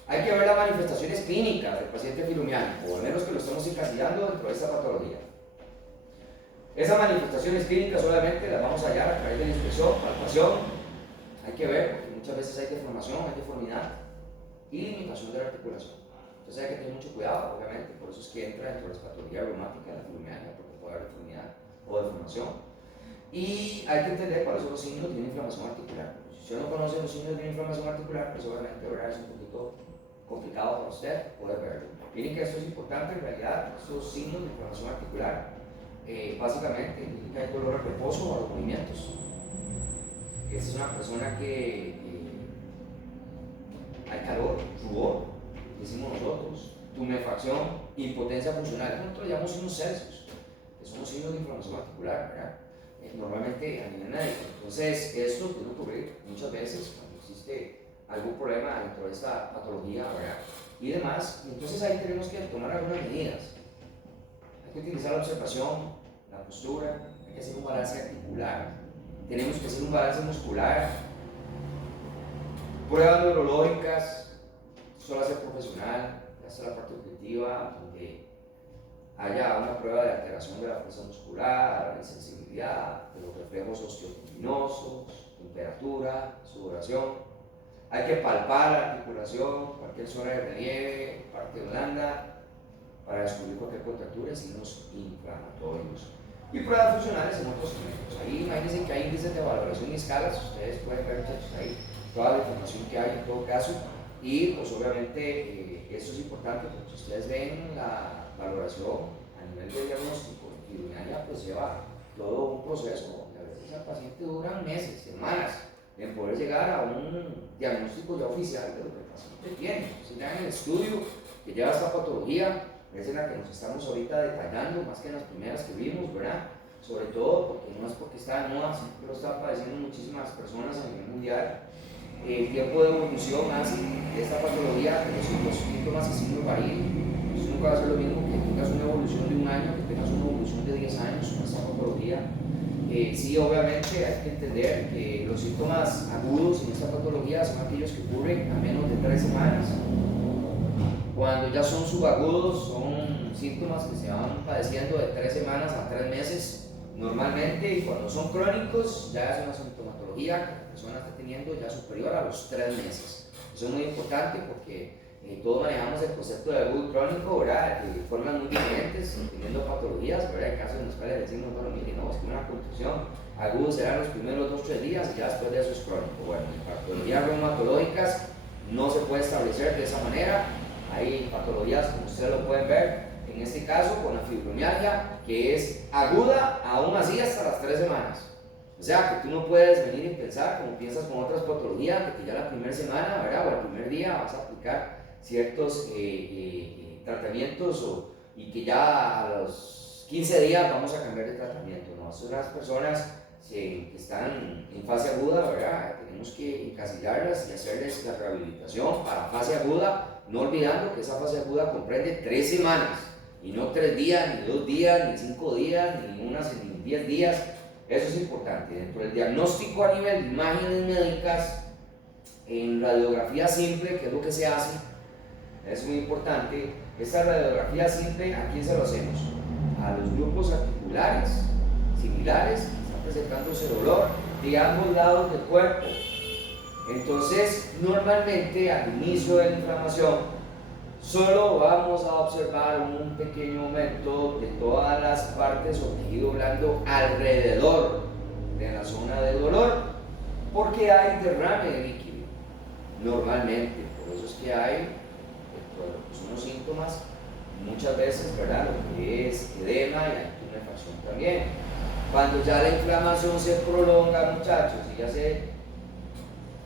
Hay que ver las manifestaciones clínicas del paciente fibromialgico, o al menos que lo estamos encasillando dentro de esta patología. Esas manifestaciones clínicas solamente las vamos a hallar a través de la inspección, palpación. Hay que ver, porque muchas veces hay deformación, hay deformidad y limitación de la articulación. Entonces hay que tener mucho cuidado, obviamente, por eso es que entra dentro de las patologías reumáticas, la fibromialgia, porque puede haber deformidad o deformación. Y hay que entender cuáles son los signos de una inflamación articular. Si usted no conoce los signos de una inflamación articular, pues obviamente, ¿verdad?, es un poquito complicado para usted poder verlo. Miren que esto es importante, en realidad, estos signos de inflamación articular básicamente indica el dolor al reposo o a los movimientos. Esta es una persona que hay calor, rubor, decimos nosotros, tumefacción, impotencia funcional. Nosotros llamamos signos Celsius, que son los signos de inflamación articular, ¿verdad? Normalmente a nivel médico. Entonces, esto puede ocurrir muchas veces cuando existe algún problema dentro de esta patología, ¿verdad?, y demás. Entonces ahí tenemos que tomar algunas medidas. Hay que utilizar la observación, la postura, hay que hacer un balance articular, tenemos que hacer un balance muscular, pruebas neurológicas, esto lo hace el profesional, esta es la parte objetiva, donde haya una prueba de alteración de la fuerza muscular, de sensibilidad, de los reflejos osteotendinosos, temperatura, sudoración. Hay que palpar la articulación, cualquier zona de relieve, parte blanda, para descubrir cualquier contractura y signos inflamatorios. Y pruebas funcionales en otros segmentos. Ahí imagínense que hay índices de valoración y escalas, ustedes pueden ver, muchachos, ahí toda la información que hay en todo caso. Y pues obviamente esto es importante porque si ustedes ven la valoración a nivel de diagnóstico de fibromialgia, pues lleva todo un proceso. A veces al paciente duran meses, semanas en poder llegar a un diagnóstico ya oficial de lo que el paciente tiene. Entonces ya en el estudio que lleva esta patología, es en la que nos estamos ahorita detallando, más que en las primeras que vimos, ¿verdad? Sobre todo porque no es porque está de moda, sino que lo están padeciendo muchísimas personas a nivel mundial. El tiempo de evolución hace de esta patología, que los síntomas y signos varían. Entonces nunca va a ser lo mismo que tengas una evolución de 1 año, que tengas una evolución de 10 años con esta patología. Sí, obviamente hay que entender que los síntomas agudos en esta patología son aquellos que ocurren a menos de 3 semanas. Cuando ya son subagudos, son síntomas que se van padeciendo de 3 semanas a 3 meses normalmente, y cuando son crónicos ya es una sintomatología que la persona está teniendo ya superior a los 3 meses. Eso es muy importante porque todos manejamos el concepto de agudo y crónico, ¿verdad? De formas muy diferentes, teniendo patologías, ¿verdad? Hay casos en los cuales decimos, bueno, mire, no, es que una contusión agudo será los primeros 2 o 3 días y ya después de eso es crónico. Bueno, en patologías reumatológicas no se puede establecer de esa manera. Hay patologías, como ustedes lo pueden ver, en este caso con la fibromialgia, que es aguda aún así hasta las 3 semanas. O sea, que tú no puedes venir y pensar como piensas con otras patologías, de que ya la primera semana, ¿verdad? O el primer día vas a aplicar ciertos tratamientos y que ya a los 15 días vamos a cambiar de tratamiento, ¿no? Son las personas que están en fase aguda, ¿verdad? Tenemos que encasillarlas y hacerles la rehabilitación para fase aguda, no olvidando que esa fase aguda comprende 3 semanas y no 3 días, ni 2 días, ni 5 días, ni 10 días. Eso es importante. Dentro del diagnóstico a nivel de imágenes médicas, en radiografía simple, que es lo que se hace, es muy importante. Esta radiografía simple, ¿a quién se lo hacemos? A los grupos articulares similares que están presentándose dolor de ambos lados del cuerpo. Entonces, normalmente al inicio de la inflamación, solo vamos a observar un pequeño aumento de todas las partes o tejido blando alrededor de la zona del dolor, porque hay derrame de líquido, normalmente. Por eso es que hay, dentro de lo que son los síntomas, muchas veces, ¿verdad?, lo que es edema y hay tumefacción también. Cuando ya la inflamación se prolonga, muchachos, y ya se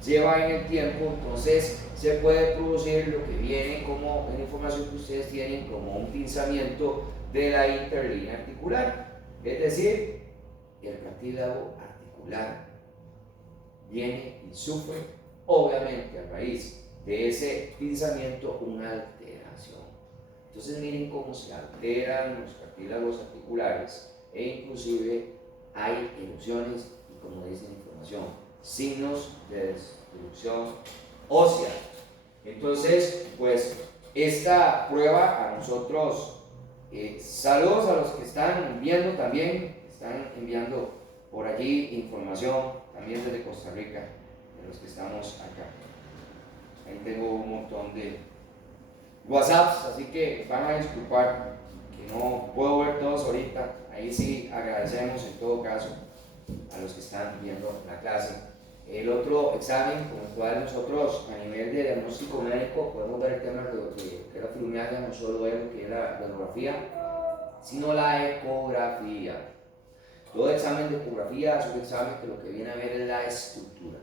lleva en el tiempo, entonces se puede producir lo que viene como en la información que ustedes tienen como un pinzamiento de la interlínea articular, es decir, el cartílago articular viene y sufre, obviamente a raíz de ese pinzamiento, una alteración. Entonces miren cómo se alteran los cartílagos articulares e inclusive hay erupciones y, como dice la información, signos de destrucción ósea. Entonces, pues esta prueba a nosotros, saludos a los que están viendo también, están enviando por allí información también desde Costa Rica, de los que estamos acá. Ahí tengo un montón de WhatsApps, así que van a disculpar que no puedo ver todos ahorita. Ahí sí agradecemos en todo caso a los que están viendo la clase. El otro examen con el cual nosotros a nivel de diagnóstico médico podemos ver el tema de lo que es la fibromialgia, no solo es lo que es la radiografía, sino la ecografía. Todo examen de ecografía es un examen que lo que viene a ver es la estructura,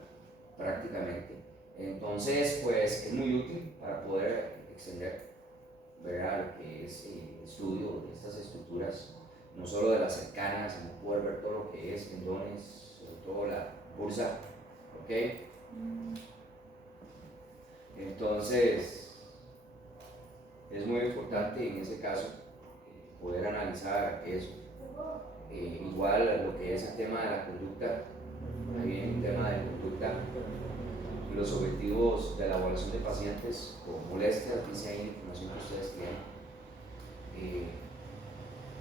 prácticamente. Entonces, pues es muy útil para poder extender, ¿verdad?, lo que es el estudio de estas estructuras, no solo de las cercanas, sino poder ver todo lo que es tendones, sobre todo la bursa. ¿Ok? Entonces, es muy importante en ese caso poder analizar eso. Igual lo que es el tema de la conducta, ahí viene el tema de conducta, los objetivos de la evaluación de pacientes con molestias, dice ahí la información que ustedes tienen.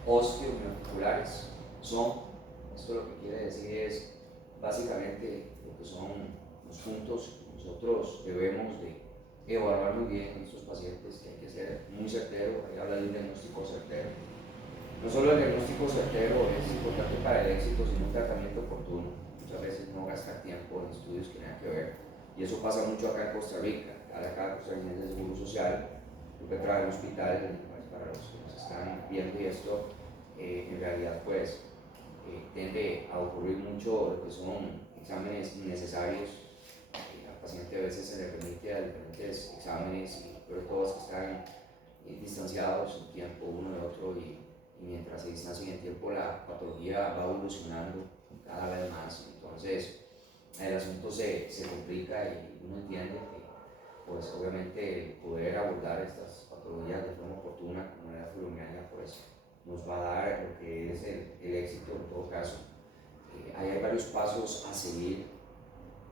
Osteoarticulares son, esto lo que quiere decir es básicamente lo que son los puntos que nosotros debemos de evaluar muy bien en estos pacientes, que hay que ser muy certero. Ahí habla de un diagnóstico certero. No solo el diagnóstico certero es importante para el éxito, sino un tratamiento oportuno. Muchas veces no gastar tiempo en estudios que nada que ver, y eso pasa mucho acá en Costa Rica. Acá Costa Rica de Seguro Social, lo que trae el hospital, pues, para los que nos están viendo, y esto en realidad pues tiende a ocurrir mucho lo que son exámenes innecesarios. Al paciente a veces se le permite a diferentes exámenes, y pero todos están distanciados en tiempo uno de otro, y mientras se distancian en tiempo la patología va evolucionando cada vez más. Entonces el asunto se complica, y uno entiende que pues obviamente poder abordar estas patologías de forma oportuna, como la fibromialgia, pues nos va a dar lo que es el éxito en todo caso. Ahí hay varios pasos a seguir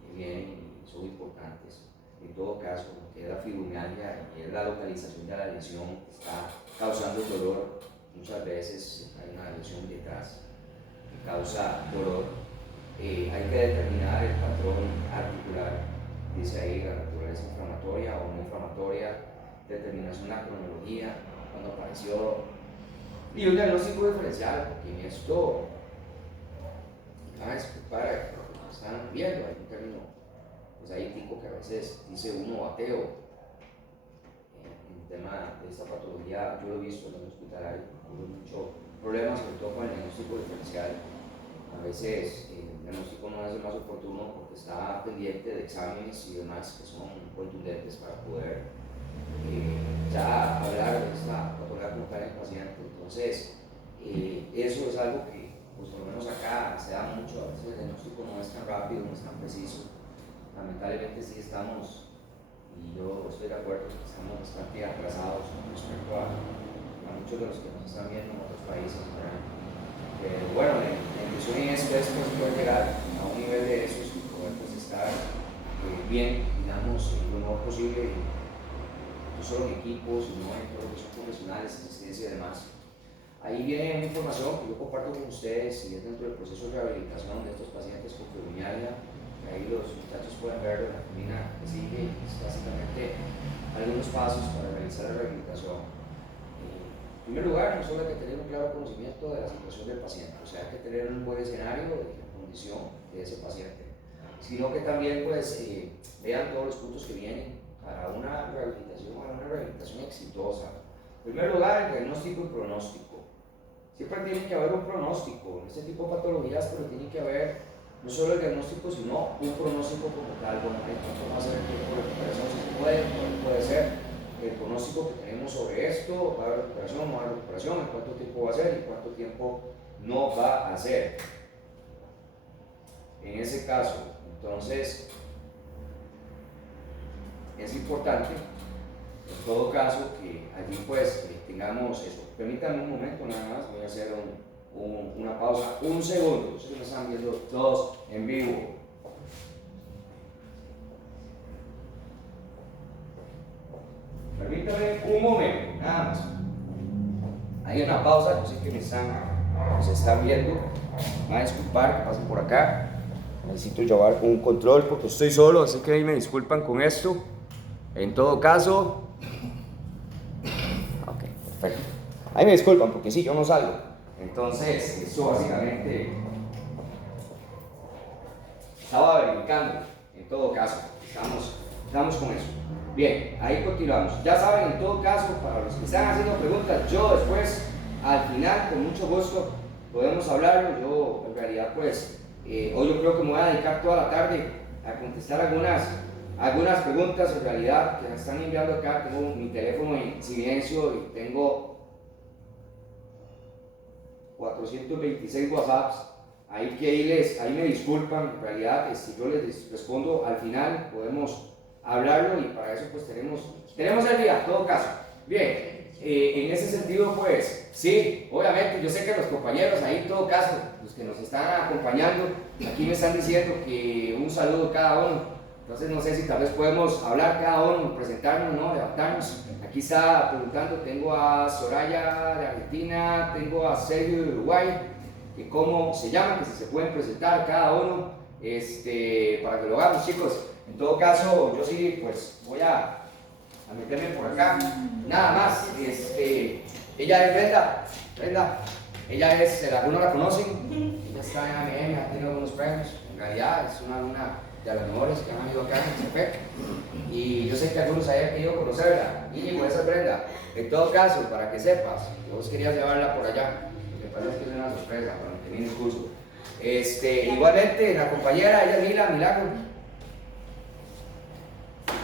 que vienen y son importantes. En todo caso, lo que es la fibromialgia y es la localización de la lesión que está causando el dolor, muchas veces hay una lesión detrás que causa dolor. Hay que determinar el patrón articular, dice ahí la naturaleza inflamatoria o no inflamatoria, determinación de la cronología, cuando apareció, y un diagnóstico diferencial, porque en esto, para lo que están viendo, hay un término pues ahí tico que a veces dice uno ateo en el tema de esta patología. Yo lo he visto en el hospitalario, hubo mucho problema, sobre todo con el diagnóstico diferencial. A veces el diagnóstico no es el más oportuno porque está pendiente de exámenes y demás que son contundentes para poder ya hablar de esta patología como tal en el paciente. Entonces, eso es algo que, pues por lo menos acá se da mucho. A veces el diagnóstico no es tan rápido, no es tan preciso. Lamentablemente sí estamos, y yo estoy de acuerdo, estamos bastante atrasados con respecto a muchos de los que nos están viendo en otros países, ¿verdad? Pero bueno, la intención es que después poder llegar a un nivel de esos y poder pues estar bien, digamos, lo mejor posible, no solo en equipos, sino en todo lo que son profesionales, asistencia y demás. Ahí viene una información que yo comparto con ustedes y es dentro del proceso de rehabilitación de estos pacientes con fibromialgia. Ahí los muchachos pueden verlo en la colina que sigue, es básicamente algunos pasos para realizar la rehabilitación. En primer lugar, no solo hay que tener un claro conocimiento de la situación del paciente, o sea, hay que tener un buen escenario de la condición de ese paciente, sino que también pues, vean todos los puntos que vienen para una rehabilitación exitosa. En primer lugar, el diagnóstico y pronóstico. Siempre tiene que haber un pronóstico en este tipo de patologías, pero tiene que haber no solo el diagnóstico, sino un pronóstico como tal. Bueno, ¿cuánto va a ser el tiempo de recuperación? Si se puede, ¿cuál puede ser el pronóstico que tenemos sobre esto? ¿Va a haber recuperación? ¿No va a haber recuperación? ¿En cuánto tiempo va a ser? ¿Y cuánto tiempo no va a ser? En ese caso, entonces, es importante, en todo caso, que allí pues tengamos eso. Permítanme un momento nada más, voy a hacer una pausa, un segundo, ustedes me están viendo todos en vivo. Permítame un momento, nada más. Hay una pausa, yo sé que me están viendo, me van a disculpar que pasen por acá. Necesito llevar un control porque estoy solo, así que ahí me disculpan con esto. En todo caso, ok, perfecto. Ahí me disculpan porque sí, yo no salgo. Entonces, eso básicamente estaba verificando, en todo caso, estamos con eso. Bien, ahí continuamos. Ya saben, en todo caso, para los que están haciendo preguntas, yo después, al final, con mucho gusto, podemos hablarlo. Yo, en realidad, pues, hoy yo creo que me voy a dedicar toda la tarde a contestar algunas preguntas, en realidad, que me están enviando acá. Tengo mi teléfono en silencio y tengo 426 WhatsApps, ahí me disculpan, en realidad yo les respondo al final, podemos hablarlo y para eso pues tenemos el día, en todo caso. Bien, en ese sentido pues, sí, obviamente yo sé que los compañeros ahí en todo caso, los que nos están acompañando, aquí me están diciendo que un saludo cada uno, entonces no sé si tal vez podemos hablar cada uno, presentarnos, ¿no? Levantarnos. Aquí está preguntando, tengo a Soraya de Argentina, tengo a Sergio de Uruguay, que cómo se llaman, que si se pueden presentar cada uno, para que lo hagamos, chicos. En todo caso, yo sí, pues voy a meterme por acá, nada más. Ella es Brenda, ella es, algunos la conocen, ella está en AMM, ha tenido algunos premios, en realidad es una alumna de las mejores que han ido acá en CFEC, y yo sé que algunos hayan querido conocerla, y pues esa es Brenda. En todo caso, para que sepas, yo vos querías llevarla por allá, lo que pasa es que es una sorpresa para que termine el curso. Igualmente, la compañera, ella es Milagro.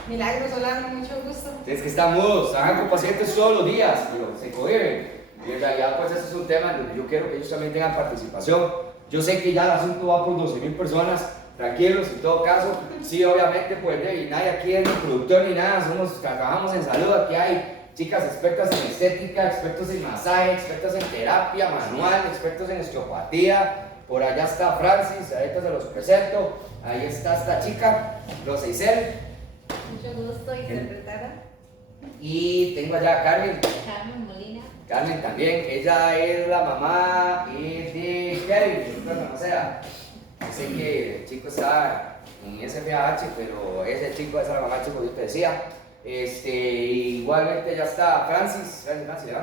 Milagros, hola, mucho gusto. Es que están mudos, están con pacientes todos los días, pero se cohiben. Y en realidad, pues ese es un tema donde yo quiero que ellos también tengan participación. Yo sé que ya el asunto va por 12.000 personas, tranquilos, en todo caso, sí, obviamente, pues y nadie aquí es ni productor ni nada, trabajamos en salud, aquí hay chicas expertas en estética, expertos en masaje, expertos en terapia manual, expertos en osteopatía, por allá está Francis, ahorita se los presento, ahí está esta chica, Rosa Isel. Mucho gusto, interpretada. Y tengo allá a Carmen. Carmen Molina. Carmen también, ella es la mamá de Kevin, o sea, sé que el chico está en SFH, pero ese chico es la mamá del chico que yo te decía. Igualmente ya está Francis, levántese.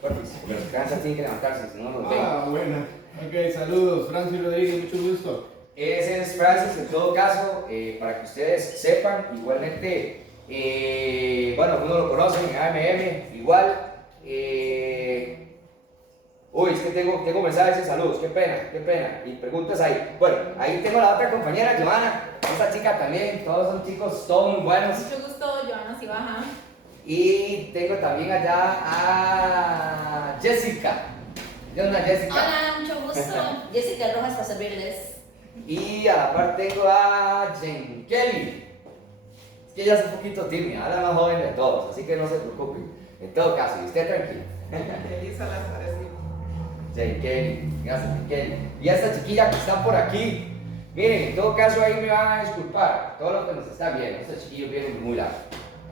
Francis, porque los Francis tienen que levantarse, si no los ven. Buena. Ok, saludos, Francis Rodríguez, mucho gusto. Ese es Francis, en todo caso, para que ustedes sepan, igualmente, bueno, algunos lo conocen en AMM, igual. Uy, es que tengo mensajes de saludos, qué pena, y preguntas ahí. Bueno, ahí tengo la otra compañera, Joana, esta chica también, todos son chicos, todos muy buenos. Mucho gusto, Joana Cibaja. Y tengo también allá a Jessica. Jessica. Hola, mucho gusto. Jessica Rojas para servirles. Y a la par tengo a Jen Kelly. Es que ella es un poquito tímida, la más joven de todos, así que no se preocupen. En todo caso, y esté tranquila. Feliz Salazar, sí. Jen Kelly, gracias Jen Kelly. Y a esta chiquilla que está por aquí. Miren, en todo caso ahí me van a disculpar, todo lo que nos está viendo, estos chiquillos vienen muy largos.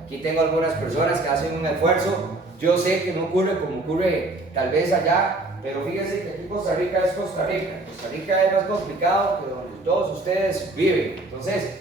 Aquí tengo algunas personas que hacen un esfuerzo. Yo sé que no ocurre como ocurre tal vez allá, pero fíjense que aquí Costa Rica es Costa Rica. Costa Rica es más complicado que donde todos ustedes viven. Entonces,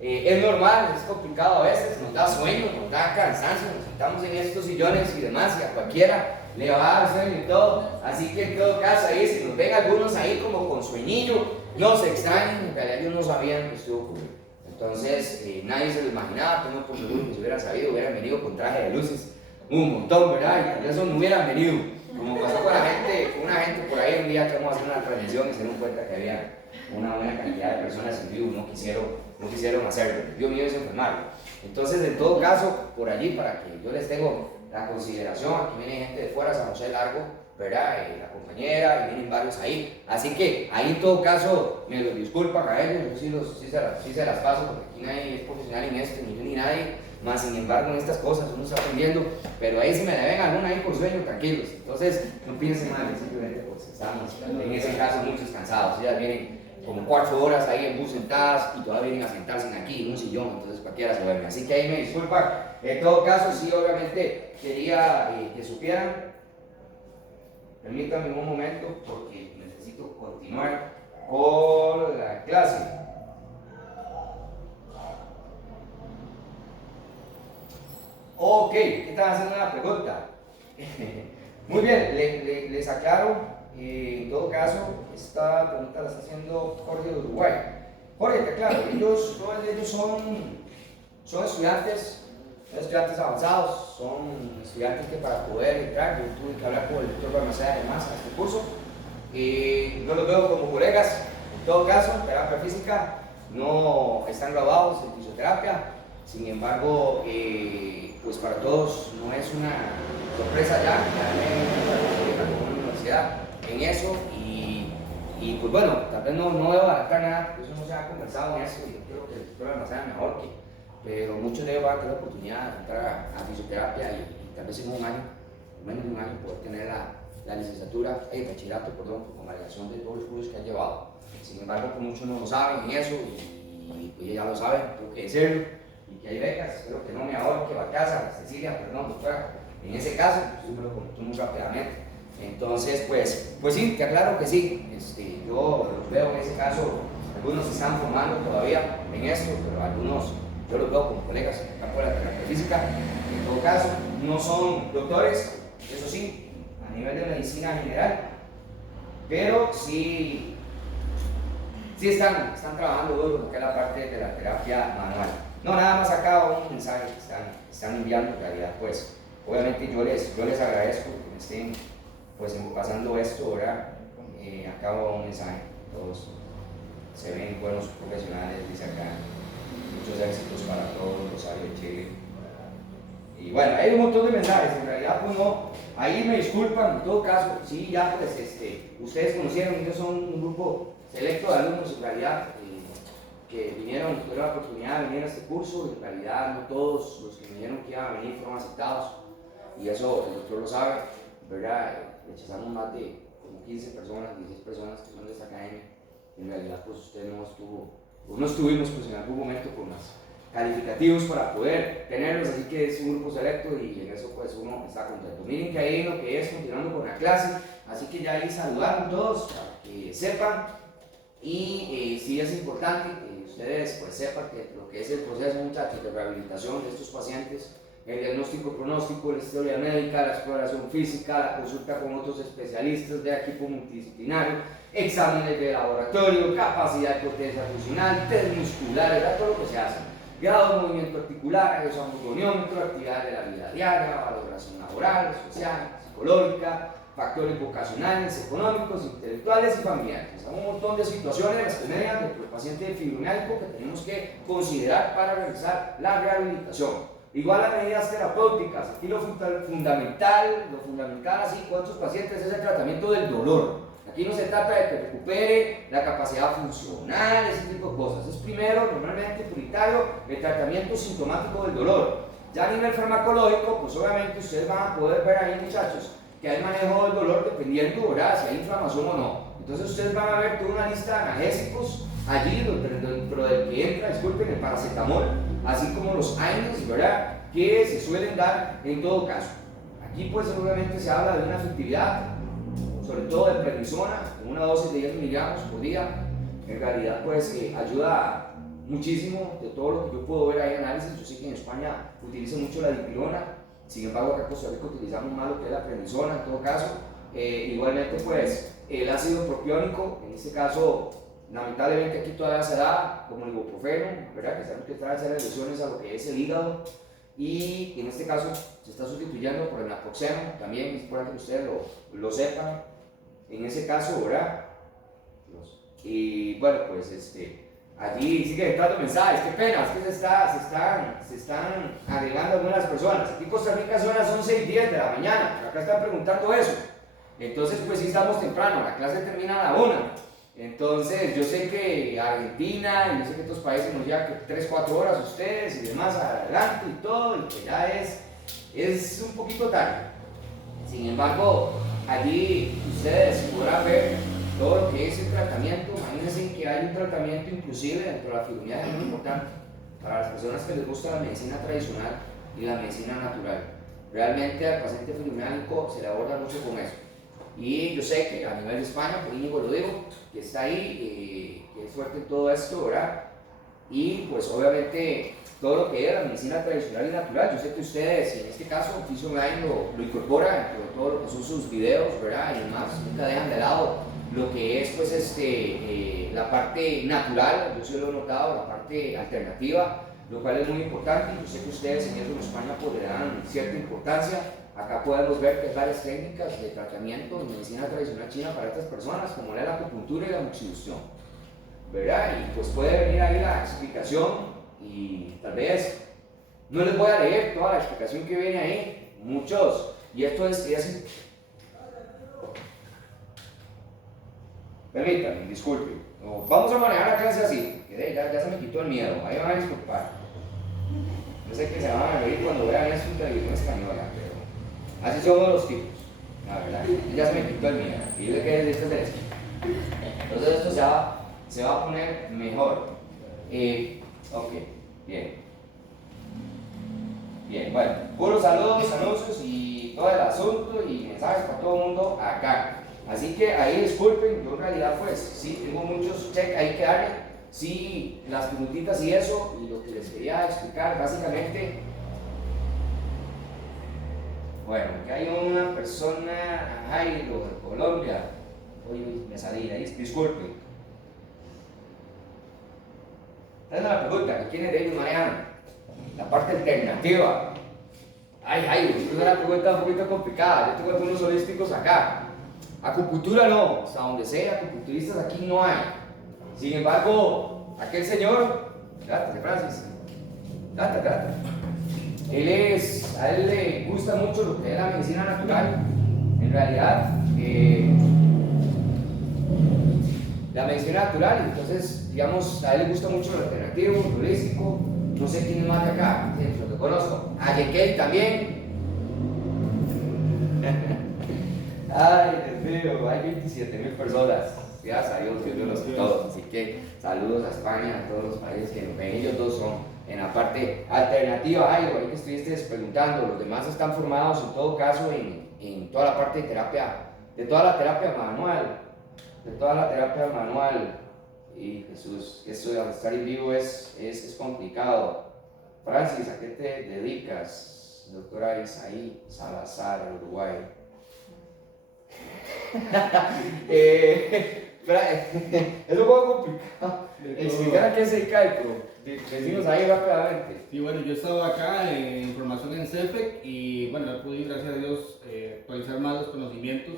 es normal, es complicado a veces, nos da sueño, nos da cansancio, nos sentamos en estos sillones y demás, y a cualquiera le va a dar sueño y todo. Así que en todo caso, ahí, si nos ven algunos ahí como con sueñillo, no se extrañen, en realidad ellos no sabían que esto iba a ocurrir. Entonces, nadie se lo imaginaba, tengo por seguro que si hubieran sabido, hubieran venido con traje de luces, un montón, ¿verdad? Y eso no hubieran venido, como pasó con una gente por ahí un día que vamos a hacer una transmisión y se dieron cuenta que había una buena cantidad de personas en vivo, no quisieron hacerlo, Dios mío es enfermarlo. Entonces, en todo caso, por allí, para que yo les tengo la consideración, aquí viene gente de fuera, San José Largo, ¿verdad? La compañera, y vienen varios ahí. Así que ahí en todo caso me los disculpan a ellos, yo sí se las paso porque aquí nadie es profesional en esto, ni yo ni nadie, más sin embargo en estas cosas uno está aprendiendo, pero ahí si me deben alguna ahí por sueño, tranquilos. Entonces no piensen mal, simplemente pues estamos en ese caso muchos cansados, ellas vienen como 4 horas ahí en bus sentadas y todavía vienen a sentarse aquí en un sillón, entonces cualquiera se duerme. Así que ahí me disculpan. En todo caso, sí, obviamente quería que supieran. Permítanme un momento porque necesito continuar con la clase. Ok, ¿qué están haciendo una pregunta? Muy bien, les aclaro, en todo caso, esta pregunta la está haciendo Jorge de Uruguay. Jorge, te aclaro, todos ellos son estudiantes avanzados, son estudiantes que para poder entrar, yo tuve que hablar con el doctor Balmaceda además a este curso. Yo los veo como colegas, en todo caso, terapia física, no están graduados en fisioterapia, sin embargo, pues para todos no es una sorpresa ya en una universidad en eso y pues bueno, tal vez no debo adaptar nada, porque eso no se ha conversado en eso y yo creo que el doctor Balmaceda mejor que pero muchos de ellos van a tener la oportunidad de entrar a fisioterapia y tal vez en un año, menos de un año, poder tener la licenciatura, el bachillerato, perdón, con validación de todos los cursos que han llevado. Sin embargo, pues muchos no lo saben y eso, y pues ya lo saben, tengo que decirlo, y que hay becas, espero que no me ahorque la casa, Cecilia, perdón, doctora, en ese caso, pues yo me lo comenté muy rápidamente. Entonces, pues sí, te aclaro que sí, yo los veo en ese caso, algunos se están formando todavía en esto, pero algunos yo los veo como colegas en el campo de la terapia física. En todo caso, no son doctores, eso sí, a nivel de medicina general, pero sí están trabajando duro lo que es la parte de la terapia manual. No, nada más acá un mensaje que están enviando, en realidad, pues, obviamente yo les agradezco que me estén pues pasando esto, ¿verdad? Acabo un mensaje, todos se ven buenos profesionales, dice acá. Muchos éxitos para todos, Rosario de Chile. Y bueno, hay un montón de mensajes, en realidad pues no, ahí me disculpan, en todo caso, sí, ya pues ustedes conocieron, ellos son un grupo selecto de alumnos en realidad que vinieron, tuvieron la oportunidad de venir a este curso, y en realidad no todos los que vinieron que iban a venir fueron aceptados, y eso el doctor lo sabe, ¿verdad? Rechazamos más de como 15 personas, 16 personas que son de esta academia, y en realidad pues usted no estuvimos pues en algún momento con los calificativos para poder tenerlos, así que es un grupo selecto y en eso pues uno está contento. Miren que ahí lo que es continuando con la clase, así que ya ahí saludaron todos para que sepan y sí es importante que ustedes pues sepan que lo que es el proceso, muchachos, de rehabilitación de estos pacientes, el diagnóstico, pronóstico, la historia médica, la exploración física, la consulta con otros especialistas de equipo multidisciplinario, exámenes de laboratorio, capacidad de potencia funcional, test musculares, todo lo que se hace. Grado de movimiento articular, goniómetro, actividades de la vida diaria, valoración laboral, social, psicológica, factores vocacionales, económicos, intelectuales y familiares. Hay un montón de situaciones las que median dentro del paciente fibromialgico que tenemos que considerar para realizar la rehabilitación. Igual a medidas terapéuticas, aquí lo fundamental así con otros pacientes es el tratamiento del dolor. Aquí no se trata de que recupere la capacidad funcional, ese tipo de cosas. Es primero, normalmente prioritario, el tratamiento sintomático del dolor. Ya a nivel farmacológico, pues obviamente ustedes van a poder ver ahí, muchachos, que hay manejo del dolor dependiendo, ¿verdad?, si hay inflamación o no. Entonces ustedes van a ver toda una lista de analgésicos allí, dentro del que entra, disculpen, el paracetamol, así como los AINES, ¿verdad?, que se suelen dar en todo caso. Aquí pues obviamente se habla de una efectividad, sobre todo de prednisona, con una dosis de 10 miligramos por día. En realidad pues ayuda muchísimo de todo lo que yo puedo ver ahí en análisis. Yo sé que en España utilizan mucho la dipirona, sin embargo acá en Costa Rica utilizamos más lo que es la prednisona en todo caso. Igualmente pues el ácido propiónico, en este caso lamentablemente aquí todavía se da como el ibuprofeno, ¿verdad?, que sabemos que trae serias lesiones a lo que es el hígado, y en este caso se está sustituyendo por el naproxeno, también es para que ustedes lo sepan, en ese caso, ¿verdad? Y bueno, pues allí siguen entrando mensajes, qué pena, es que se están agregando algunas personas. Aquí en Costa Rica son las 11:10 de la mañana, acá están preguntando eso. Entonces, pues sí estamos temprano, la clase termina a la 1. Entonces, yo sé que Argentina y yo sé que otros países nos llevan 3-4 horas ustedes y demás adelante y todo, y que ya es un poquito tarde. Sin embargo, allí ustedes podrán ver todo lo que es el tratamiento. Imagínense que hay un tratamiento inclusive dentro de la fibromialgia muy importante para las personas que les gusta la medicina tradicional y la medicina natural. Realmente al paciente fibromialgico se le aborda mucho con eso. Y yo sé que a nivel de España, por Íñigo lo digo, que está ahí, que es fuerte en todo esto, ¿verdad? Y pues obviamente todo lo que es la medicina tradicional y natural, yo sé que ustedes, en este caso, Fisio Online lo incorpora dentro de todo lo que son sus videos, ¿verdad? Y además nunca dejan de lado lo que es pues la parte natural, yo sí lo he notado, la parte alternativa, lo cual es muy importante. Yo sé que ustedes en eso en España pues le dan cierta importancia. Acá podemos ver que hay varias técnicas de tratamiento en medicina tradicional china para estas personas, como la acupuntura y la moxibustión, ¿verdad? Y pues puede venir ahí la explicación, y tal vez no les voy a leer toda la explicación que viene ahí, muchos, y esto es permítanme, disculpen, vamos a manejar la clase así, que ya se me quitó el miedo, ahí van a disculpar. Yo sé que se van a reír cuando vean esto en televisión española, pero así somos los tipos, la verdad. Ya se me quitó el miedo, y yo sé que es de esto. Entonces esto se va a poner mejor. Ok, bien. Bien, bueno, puros saludos, anuncios y todo el asunto y mensajes para todo el mundo acá. Así que ahí disculpen, yo en realidad pues sí, tengo muchos check ahí que darle, sí, las preguntitas y eso, y lo que les quería explicar básicamente. Bueno, que hay una persona, Jairo, de Colombia, hoy me salí ahí, disculpen. Esa es la pregunta, ¿quiénes de ellos manejan la parte alternativa? Ay, Jairo, es una pregunta un poquito complicada, yo tengo algunos holísticos acá. Acupuntura no, hasta donde sea, acupunturistas aquí no hay. Sin embargo, aquel señor, trate, Francis, trate. A él le gusta mucho lo que es la medicina natural. En realidad, la medicina natural, entonces, digamos, a él le gusta mucho lo alternativo, lo holístico. No sé quién más de acá, lo que conozco. A Yekel también. Ay, Dios mío, hay 27,000 personas. Gracias a Dios, Dios los todos. Así que saludos a España, a todos los países que nos ven. Ellos dos son en la parte alternativa. Ay, ahí que estuviste preguntando, los demás están formados en todo caso en toda la parte de terapia, de toda la terapia manual, Y Jesús, esto de estar en vivo es complicado. Francis, ¿a qué te dedicas? Doctora Isaí Salazar, Uruguay. Es un poco complicado explicar a qué se dedica, pero decimos ahí rápidamente. Sí, bueno, yo estaba acá en formación en CEFEC y bueno, pude, gracias a Dios, actualizar más los conocimientos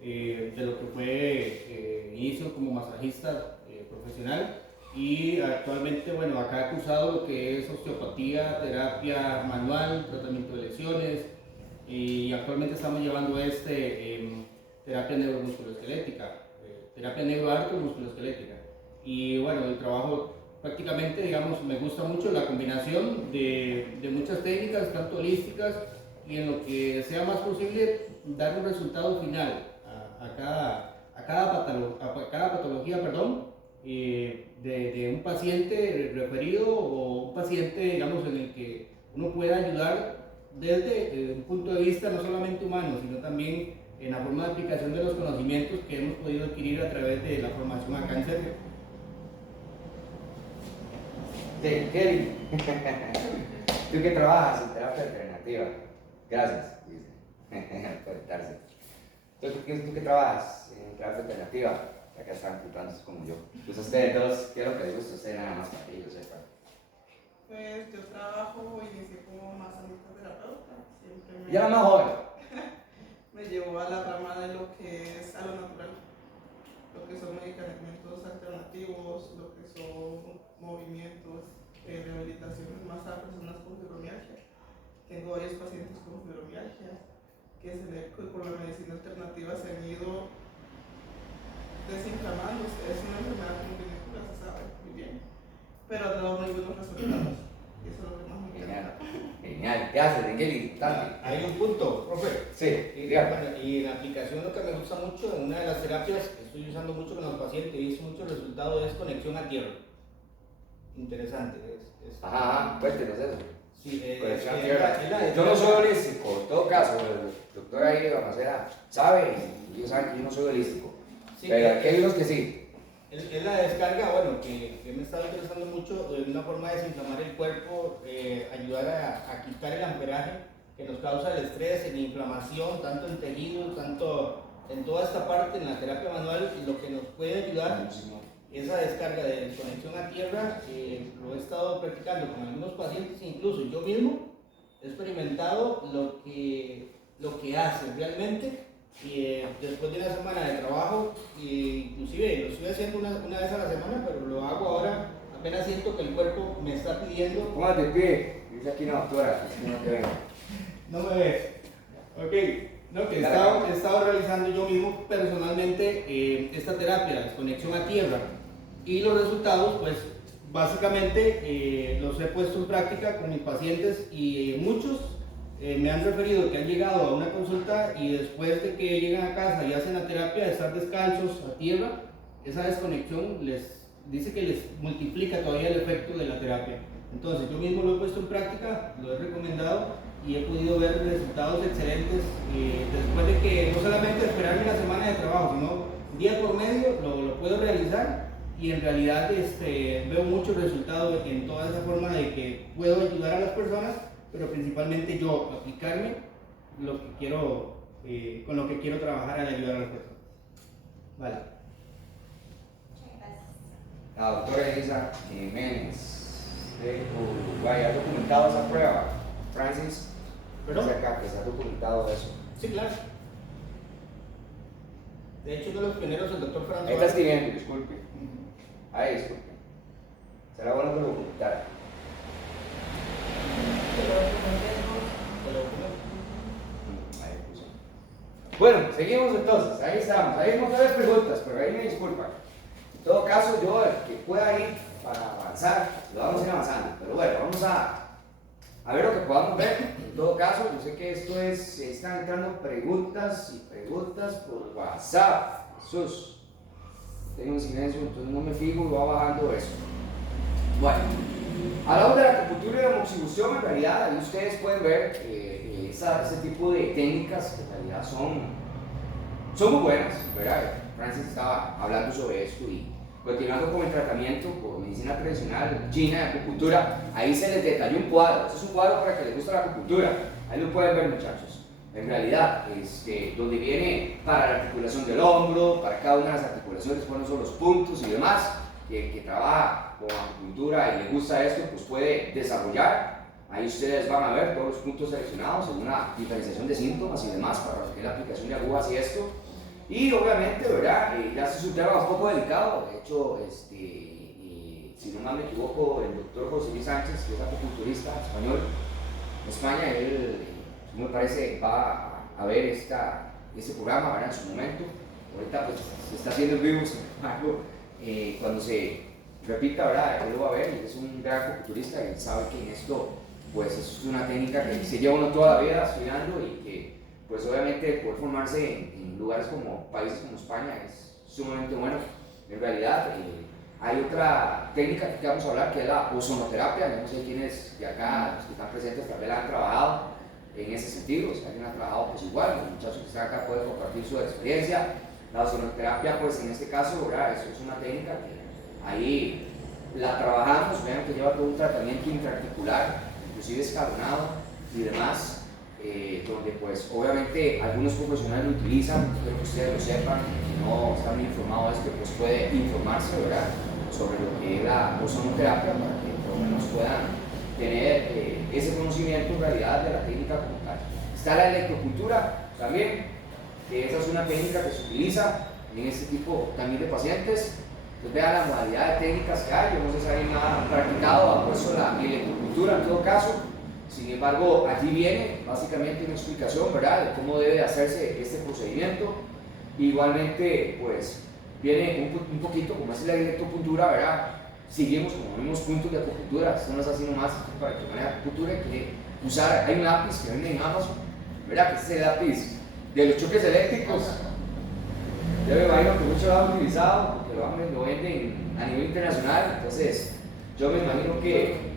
de lo que fue inicio como masajista profesional, y actualmente, bueno, acá he cursado lo que es osteopatía, terapia manual, tratamiento de lesiones, y actualmente estamos llevando terapia neuromusculoesquelética, terapia neuroarco musculoesquelética. Y bueno, el trabajo prácticamente, digamos, me gusta mucho la combinación de muchas técnicas, tanto holísticas, y en lo que sea más posible dar un resultado final a cada patología, de un paciente referido o un paciente, digamos, en el que uno pueda ayudar desde un punto de vista no solamente humano, sino también en la forma de aplicación de los conocimientos que hemos podido adquirir a través de la formación acá en CEFEC. Sí, Kelly. ¿Tú qué trabajas en terapia alternativa? Gracias, dice. Por estarse. ¿Tú qué trabajas en terapia alternativa? Acá están culpando como yo. Pues ustedes dos, quiero que les guste a ustedes nada más para que ellos sepan. Pues yo trabajo, inicié como masajista terapeuta. Siempre Ya la más joven. me llevó a la rama de lo que es a lo natural. Lo que son medicamentos alternativos, lo que son movimientos, rehabilitaciones más a personas con fibromialgia. Tengo varios pacientes con fibromialgia que con la medicina alternativa se han ido desinflamando. Es una enfermedad como que no se sabe muy bien, pero ha dado muy buenos resultados. Y eso es lo que más me encanta. Genial. ¿Qué haces, Kelly? Dale. Hay un punto, profe. Sí, Y, dígame. bueno, y en la aplicación lo que me gusta mucho, en una de las terapias que estoy usando mucho con los pacientes y hizo mucho resultado, es conexión a tierra. Interesante. Ajá, cuéntenos eso. Sí, Conexión a tierra. Yo no soy holístico, en todo caso, el doctor ahí de Balmaceda sabe y ellos saben que yo no soy holístico. Sí, pero aquí hay unos que sí. Es la descarga, bueno, que me estaba interesando mucho, de una forma de desinflamar el cuerpo, ayudar a quitar el amperaje que nos causa el estrés, en inflamación, tanto en tejidos, tanto en toda esta parte, en la terapia manual, y lo que nos puede ayudar, esa descarga de conexión a tierra, lo he estado practicando con algunos pacientes, incluso yo mismo he experimentado lo que hace realmente. Y después de una semana de trabajo, inclusive lo estoy haciendo una vez a la semana, pero lo hago ahora, apenas siento que el cuerpo me está pidiendo. Póngate de pie, dice aquí una doctora, que no te vengo. No me ves. Ok, no, que he estado realizando yo mismo personalmente esta terapia, conexión a tierra, y los resultados, pues básicamente los he puesto en práctica con mis pacientes, y muchos me han referido que han llegado a una consulta y después de que llegan a casa y hacen la terapia, de estar descalzos a tierra, esa desconexión les dice que les multiplica todavía el efecto de la terapia. Entonces yo mismo lo he puesto en práctica, lo he recomendado y he podido ver resultados excelentes después de que no solamente esperar una semana de trabajo, sino día por medio lo puedo realizar, y en realidad veo muchos resultados en toda esa forma de que puedo ayudar a las personas, pero principalmente yo aplicarme lo que quiero, con lo que quiero trabajar al ayudar a las personas. Vale. La doctora Elisa Jiménez de Uruguay, ¿ha documentado esa prueba, Francis? ¿Perdón? Dice acá que se ha documentado eso. Sí, claro. De hecho, uno de los pioneros, el doctor Ahí está François. escribiendo, disculpe. Ahí, disculpe. Será bueno que lo documentara. Ahí puso. Bueno, seguimos entonces, ahí estamos. Ahí hemos tres preguntas, pero ahí me disculpan. En todo caso, yo, el que pueda ir para avanzar, lo vamos a ir avanzando. Pero bueno, vamos a ver lo que podamos ver. En todo caso, yo sé que esto es, se están entrando preguntas y preguntas por WhatsApp. Jesús, tengo un silencio, entonces no me fijo y va bajando eso. Bueno, hablamos de la acupuntura y la moxibustión. En realidad, ahí ustedes pueden ver ese tipo de técnicas que en realidad son muy buenas, ¿verdad? Francis estaba hablando sobre esto y continuando con el tratamiento por medicina tradicional china de acupuntura, ahí se les detalló un cuadro. Este es un cuadro para que les guste la acupuntura. Ahí lo pueden ver, muchachos. En realidad, donde viene para la articulación del hombro, para cada una de las articulaciones, cuáles son los puntos y demás, que trabaja con acupuntura y le gusta esto, pues puede desarrollar. Ahí ustedes van a ver todos los puntos seleccionados en una diferenciación de síntomas y demás para lo que es la aplicación de agujas y esto. Y obviamente, ¿verdad? Ya este es un tema un poco delicado. De hecho, y si no mal me equivoco, el doctor José Luis Sánchez, que es acupunturista español en España, él me parece va a ver este programa, ¿verdad? En su momento. Ahorita pues se está haciendo en vivo, sin embargo, cuando se repita, ¿verdad? Él lo va a ver y es un gran acupunturista y sabe que en esto pues es una técnica que se lleva uno toda la vida estudiando y que pues obviamente poder formarse en lugares como países como España es sumamente bueno. En realidad hay otra técnica que vamos a hablar que es la ozonoterapia. Yo no sé quiénes de acá, los que están presentes, tal vez la han trabajado en ese sentido. Si alguien ha trabajado pues igual, los muchachos que están acá pueden compartir su experiencia. La ozonoterapia pues en este caso, ¿verdad? Eso es una técnica que ahí la trabajamos, vean que lleva todo un tratamiento intraarticular, inclusive escalonado y demás, donde pues obviamente algunos profesionales lo utilizan, espero que ustedes lo sepan, que no están muy informados de esto, pues puede informarse, ¿verdad?, sobre lo que es la ozonoterapia para que por lo menos puedan tener ese conocimiento en realidad de la técnica como tal. Está la electrocultura también, que esa es una técnica que se utiliza en este tipo también de pacientes. Entonces vean la modalidad de técnicas que hay. Yo no sé si alguien ha practicado, ha puesto la electrocultura en todo caso. Sin embargo, allí viene básicamente una explicación, ¿verdad?, de cómo debe hacerse este procedimiento. Igualmente, pues, viene un poquito, como es la electrocultura, ¿verdad? Seguimos con los mismos puntos de acupuntura. Esto no es así nomás, esto es para que maneje acupuntura. Hay que usar, hay un lápiz que vende en Amazon, ¿verdad?, que es el lápiz de los choques eléctricos. Yo me imagino que muchos lo han utilizado, porque lo venden a nivel internacional. Entonces, yo me imagino que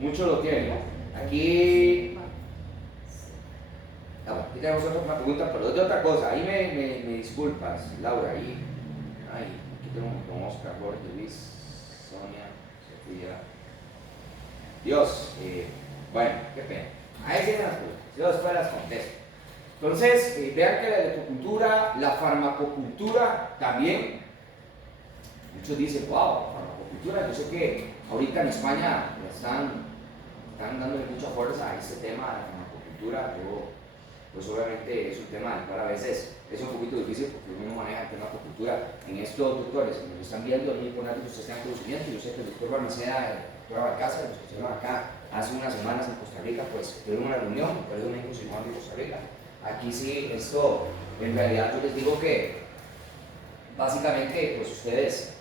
muchos lo tienen. Aquí tenemos otra pregunta, pero es de otra cosa. Ahí me disculpas, Laura. Aquí tengo con Oscar, Jorge, Luis, Sonia, Sofía. Dios, bueno, qué pena. Ahí tienen las preguntas, yo después las contesto. Entonces, vean que la electrocultura, la farmacocultura también, muchos dicen, wow, farmacocultura. Yo sé que ahorita en España están dándole mucha fuerza a este tema de la farmacocultura. Pues obviamente es un tema del cual a veces es un poquito difícil porque uno no maneja el tema de acupuntura. En estos doctores que nos están viendo, es muy importante que ustedes tengan conocimiento. Yo sé que el doctor Balmaceda, el doctor Balcázar, los que estuvieron acá hace unas semanas en Costa Rica, pues tuvieron una reunión, pero de México y de Costa Rica. Aquí sí, esto, en realidad yo les digo que básicamente, pues ustedes,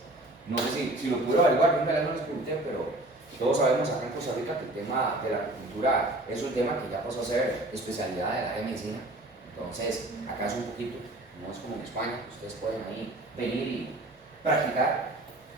no sé si lo pudieron averiguar, nunca no les pregunté, pero todos sabemos acá en Costa Rica que el tema de la acupuntura es un tema que ya pasó a ser especialidad de la área de medicina. Entonces, acá es un poquito, no es como en España, ustedes pueden ahí venir y practicar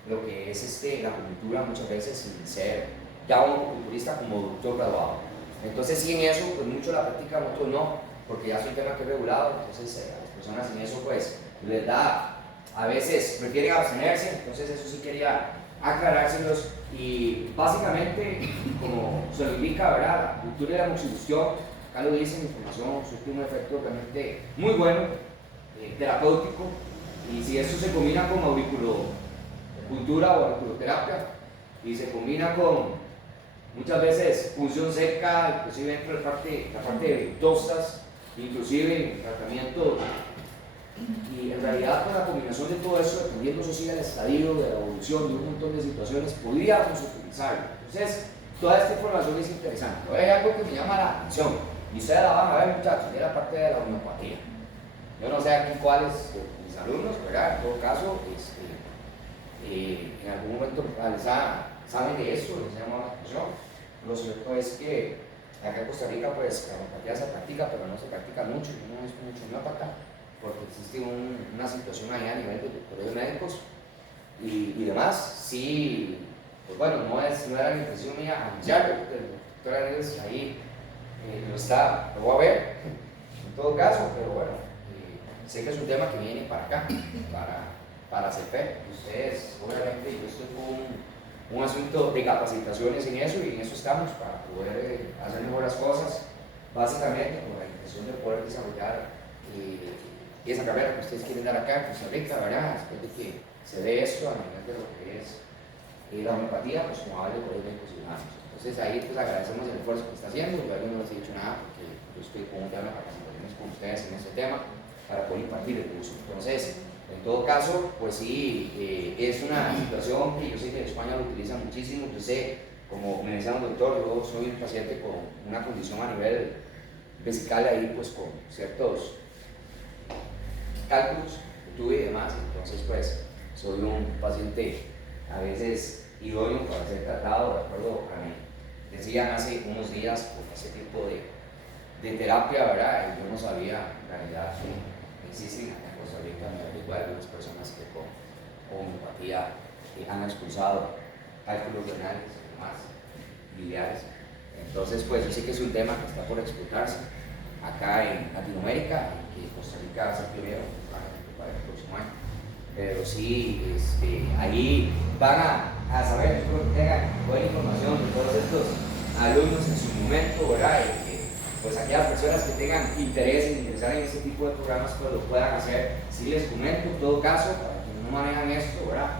lo que es la acupuntura muchas veces sin ser ya un acupunturista como doctor graduado. Entonces, sí, en eso, pues muchos la practican, otros no, porque ya es un tema que es regulado. Entonces, a las personas en eso, pues, les da, a veces prefieren abstenerse. Entonces, eso sí quería aclarárselos. Y básicamente, como se lo indica, ¿verdad?, la acupuntura y la moxibustión, acá lo dice en información, tiene un efecto realmente muy bueno, terapéutico. Y si esto se combina con auriculocultura o auriculoterapia y se combina con muchas veces punción seca, inclusive dentro de la parte de tostas, inclusive tratamiento. Y en realidad, con la combinación de todo eso, dependiendo eso sí del estadio, de la evolución, de un montón de situaciones, podríamos utilizarlo. Entonces, toda esta información es interesante. Ahora hay algo que me llama la atención, y ustedes la van a ver, muchachos, es la parte de la homeopatía. Yo no sé aquí cuáles mis alumnos, ¿verdad? En todo caso, en algún momento saben de eso, les llama la atención. Lo cierto es que acá en Costa Rica, pues, la homeopatía se practica, pero no se practica mucho, no es mucho homeópata, porque existe una situación ahí a nivel de doctores médicos y demás. Sí, pues bueno, no era la intención mía anunciarlo, porque el doctor Aredes ahí lo voy a ver en todo caso, pero bueno, sé que es un tema que viene para acá, para para hacer fe. Ustedes, obviamente, yo estoy con un asunto de capacitaciones en eso y en eso estamos para poder hacer mejor las cosas, básicamente con la intención de poder desarrollar esa carrera que ustedes quieren dar acá en Costa Rica, ¿verdad? Después de que se dé esto a nivel de lo que es la homeopatía, pues como habla de los médicos ciudadanos. Entonces ahí pues agradecemos el esfuerzo que está haciendo. Yo no les he dicho nada porque yo estoy con un tema de capacitaciones con ustedes en este tema para poder impartir el curso. Entonces, en todo caso, pues sí, es una situación que yo sé que en España lo utilizan muchísimo. Yo sé, como me decía un doctor, yo soy un paciente con una condición a nivel vesical ahí, pues con ciertos cálculos que tuve y demás. Entonces, pues soy un paciente a veces idóneo para ser tratado. Recuerdo a mí decían hace unos días pues, ese tipo de terapia, ¿verdad? Y yo no sabía en realidad que existen acá en Costa Rica algunas personas que con homeopatía han expulsado cálculos renales y demás, biliares. Entonces, pues yo sé que es un tema que está por explotarse acá en Latinoamérica y que Costa Rica va a ser pionero para el próximo año. Pero sí, ahí van a saber, espero que tengan buena información de todos estos alumnos en su momento, ¿verdad? Y que pues aquellas personas que tengan interés en ingresar en este tipo de programas pues lo puedan hacer. Sí les comento, en todo caso, para quienes no manejan esto, ¿verdad?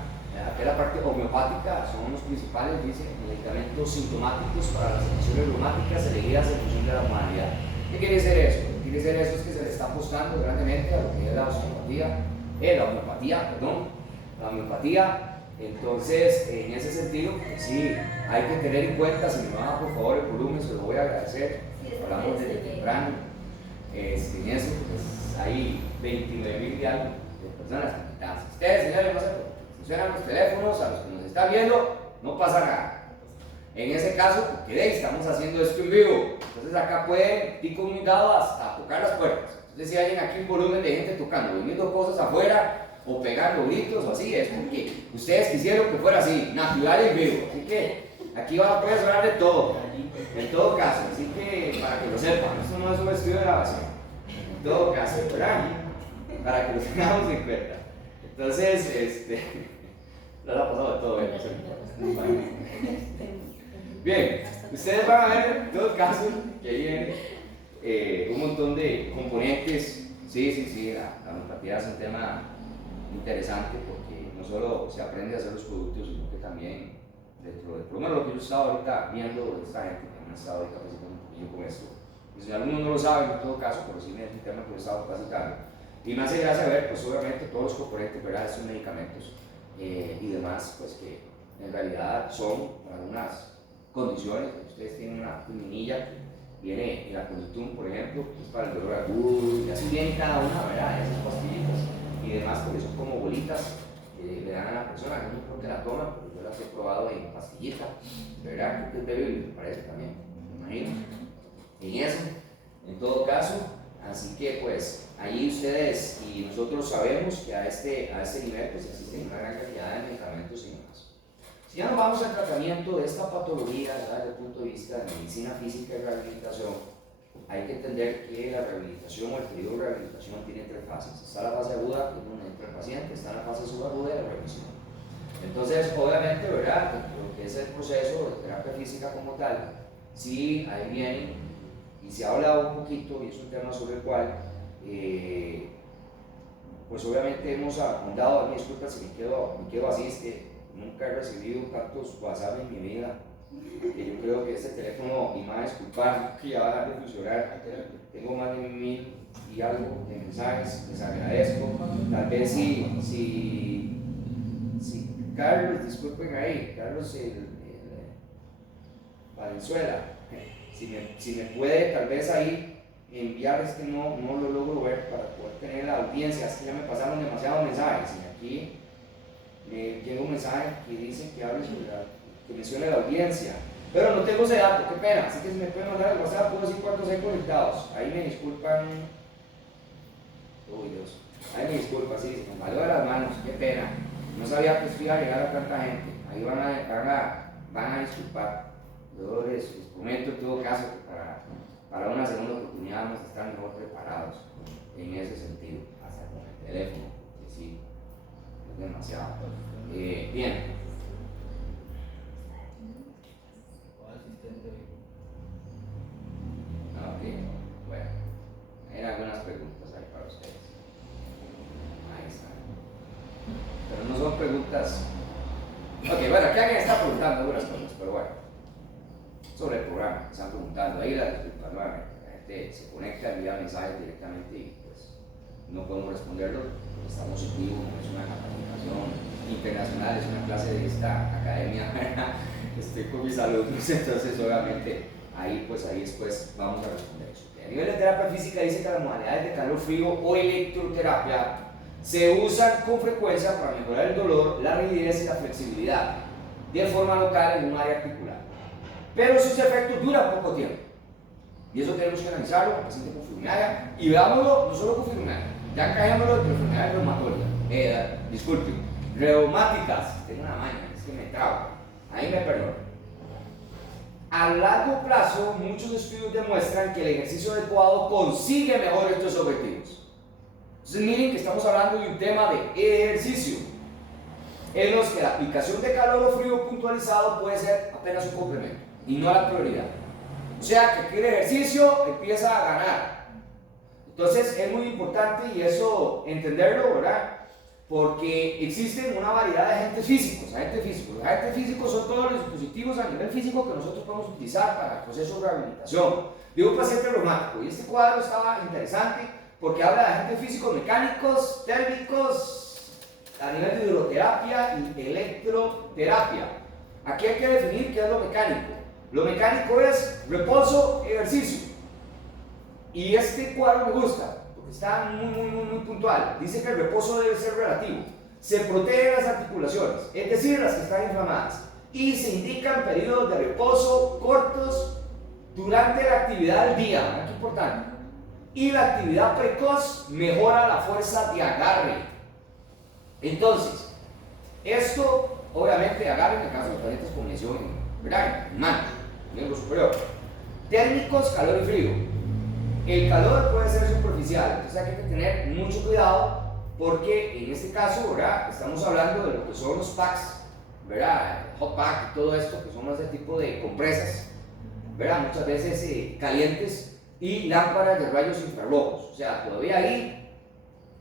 Aquí la parte homeopática son los principales, dice, medicamentos sintomáticos para las afecciones reumáticas elegidas en función de la modalidad. ¿Qué quiere decir eso? Lo que quiere decir eso es que se le está apostando grandemente a lo que es la homeopatía. Entonces, en ese sentido, pues sí, hay que tener en cuenta, si me van por favor el volumen, se lo voy a agradecer. Hablamos desde temprano. En eso, pues hay 29,000 y algo de personas conectadas. Ustedes, señores, no sé, funcionan los teléfonos, a los que nos están viendo, no pasa nada. En ese caso, porque estamos haciendo esto en vivo. Entonces, acá pueden ir conmigo hasta tocar las puertas. Entonces, si hay aquí un volumen de gente tocando, viendo cosas afuera, o pegando gritos o así, es porque ustedes quisieron que fuera así, natural y en vivo. Así que aquí va a poder sonar de todo, en todo caso. Así que para que lo sepan, esto no es un estudio de grabación. En todo caso, ¿verdad? Para que lo tengamos en cuenta. Entonces, no le ha pasado de todo, ¿eh? Bien, ustedes van a ver en todo caso que ahí viene un montón de componentes. Sí, la homeopatía es un tema interesante porque no solo se aprende a hacer los productos, sino que también dentro del programa, lo que yo estaba ahorita viendo de esta gente que me ha estado ahí capacitando un poquillo con esto. Y si algunos no lo saben en todo caso, pero sí es un tema que yo he estado capacitando. Y me hace gracia ver, pues obviamente, todos los componentes, ¿verdad?, de estos medicamentos y demás, pues que en realidad son algunas condiciones. Ustedes tienen una minilla, viene el aconitún, por ejemplo, que es para el dolor agudo, y así viene cada una, ¿verdad?, esas pastillitas y demás, porque son como bolitas que le dan a la persona. Yo no creo que la toman, pero yo las he probado en pastillita, ¿verdad? Creo que es débil, me parece también, me imagino. En eso, en todo caso, así que pues ahí ustedes y nosotros sabemos que a este nivel pues existen una gran cantidad de medicamentos y demás. Si ya nos vamos al tratamiento de esta patología, ¿verdad?, desde el punto de vista de medicina física y rehabilitación, hay que entender que la rehabilitación o el periodo de rehabilitación tiene tres fases. Está la fase aguda, que es donde entra el paciente, está la fase subaguda de la remisión. Entonces, obviamente, ¿verdad?, lo que es el proceso de terapia física como tal, sí, ahí viene, y se ha hablado un poquito, y es un tema sobre el cual, pues obviamente hemos ahondado. A mí, disculpa si me quedo así, es que nunca he recibido tantos WhatsApp en mi vida, que yo creo que este teléfono, y más disculpar, que ya va a dejar de funcionar. Tengo más de 1,000 y algo de mensajes, les agradezco. Tal vez si Carlos, disculpen ahí, Carlos Valenzuela, si me puede tal vez ahí enviar, es que no lo logro ver para poder tener la audiencia, es que ya me pasaron demasiados mensajes y aquí me llega un mensaje que dice que hable sobre que mencione la audiencia, pero no tengo ese dato, qué pena. Así que si me pueden mandar al WhatsApp, puedo decir cuántos hay conectados. Ahí me disculpan. Uy, Dios. Ahí me disculpan, sí, se me salió de las manos, qué pena. No sabía que esto iba a llegar a tanta gente. Ahí van a disculpar. Yo les prometo en todo caso que para una segunda oportunidad vamos a estar mejor preparados en ese sentido, hasta con el teléfono, que sí, demasiado. Bien. Ok, bueno, hay algunas preguntas ahí para ustedes. Ahí está. Pero no son preguntas. Ok, bueno, aquí alguien está preguntando algunas cosas, pero bueno. Sobre el programa, están preguntando. Ahí la disculpa nuevamente. La gente se conecta, envía mensajes directamente y pues no podemos responderlo. Estamos en vivo, es una capacitación internacional, es una clase de esta academia. Estoy con mis alumnos, entonces obviamente ahí después vamos a responder eso. A nivel de terapia física dice que las modalidades de calor frío o electroterapia se usan con frecuencia para mejorar el dolor, la rigidez y la flexibilidad de forma local en un área articular. Pero sus efectos duran poco tiempo. Y eso tenemos que analizarlo, paciente con fibromialgia, y veámoslo no solo con fibromialgia, ya caémoslo entre enfermedades reumatóicas, reumáticas, tengo una maña, es que me trago, ahí me perdono. A largo plazo, muchos estudios demuestran que el ejercicio adecuado consigue mejor estos objetivos. Entonces miren que estamos hablando de un tema de ejercicio, en los que la aplicación de calor o frío puntualizado puede ser apenas un complemento y no la prioridad. O sea que aquí el ejercicio empieza a ganar. Entonces es muy importante y eso entenderlo, ¿verdad? Porque existen una variedad de agentes físicos. Los agentes físicos son todos los dispositivos a nivel físico que nosotros podemos utilizar para el proceso de rehabilitación de un paciente reumático. Y este cuadro estaba interesante porque habla de agentes físicos mecánicos, térmicos, a nivel de hidroterapia y electroterapia. Aquí hay que definir qué es lo mecánico. Lo mecánico es reposo, ejercicio. Y este cuadro me gusta, porque está muy puntual. Dice que el reposo debe ser relativo. Se protegen las articulaciones, es decir, las que están inflamadas. Y se indican periodos de reposo cortos durante la actividad del día. Aquí importante. Y la actividad precoz mejora la fuerza de agarre. Entonces, esto obviamente agarre en el caso de los pacientes con lesión, ¿verdad? En mano, miembro superior. Térmicos, calor y frío. El calor puede ser superficial, entonces hay que tener mucho cuidado porque en este caso, ¿verdad? Estamos hablando de lo que son los packs, ¿verdad? Hot pack y todo esto, que son ese tipo de compresas, ¿verdad? Muchas veces calientes y lámparas de rayos infrarrojos. O sea, todavía ahí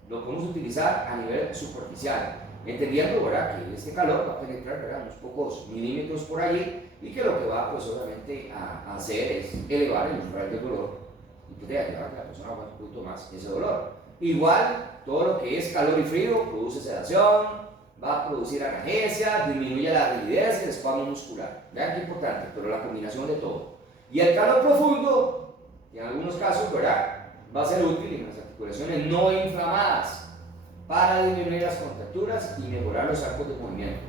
lo podemos utilizar a nivel superficial, entendiendo, ¿verdad? Que este calor va a penetrar, ¿verdad? Unos pocos milímetros por allí y que lo que va, pues obviamente, a hacer es elevar el umbral del dolor y puede ayudar a que la persona aguante un poquito más ese dolor. Igual, todo lo que es calor y frío produce sedación, va a producir analgesia, disminuye la rigidez y el espasmo muscular. Vean qué importante, pero la combinación de todo. Y el calor profundo, en algunos casos, ¿verdad? Va a ser útil en las articulaciones no inflamadas para disminuir las contracturas y mejorar los arcos de movimiento.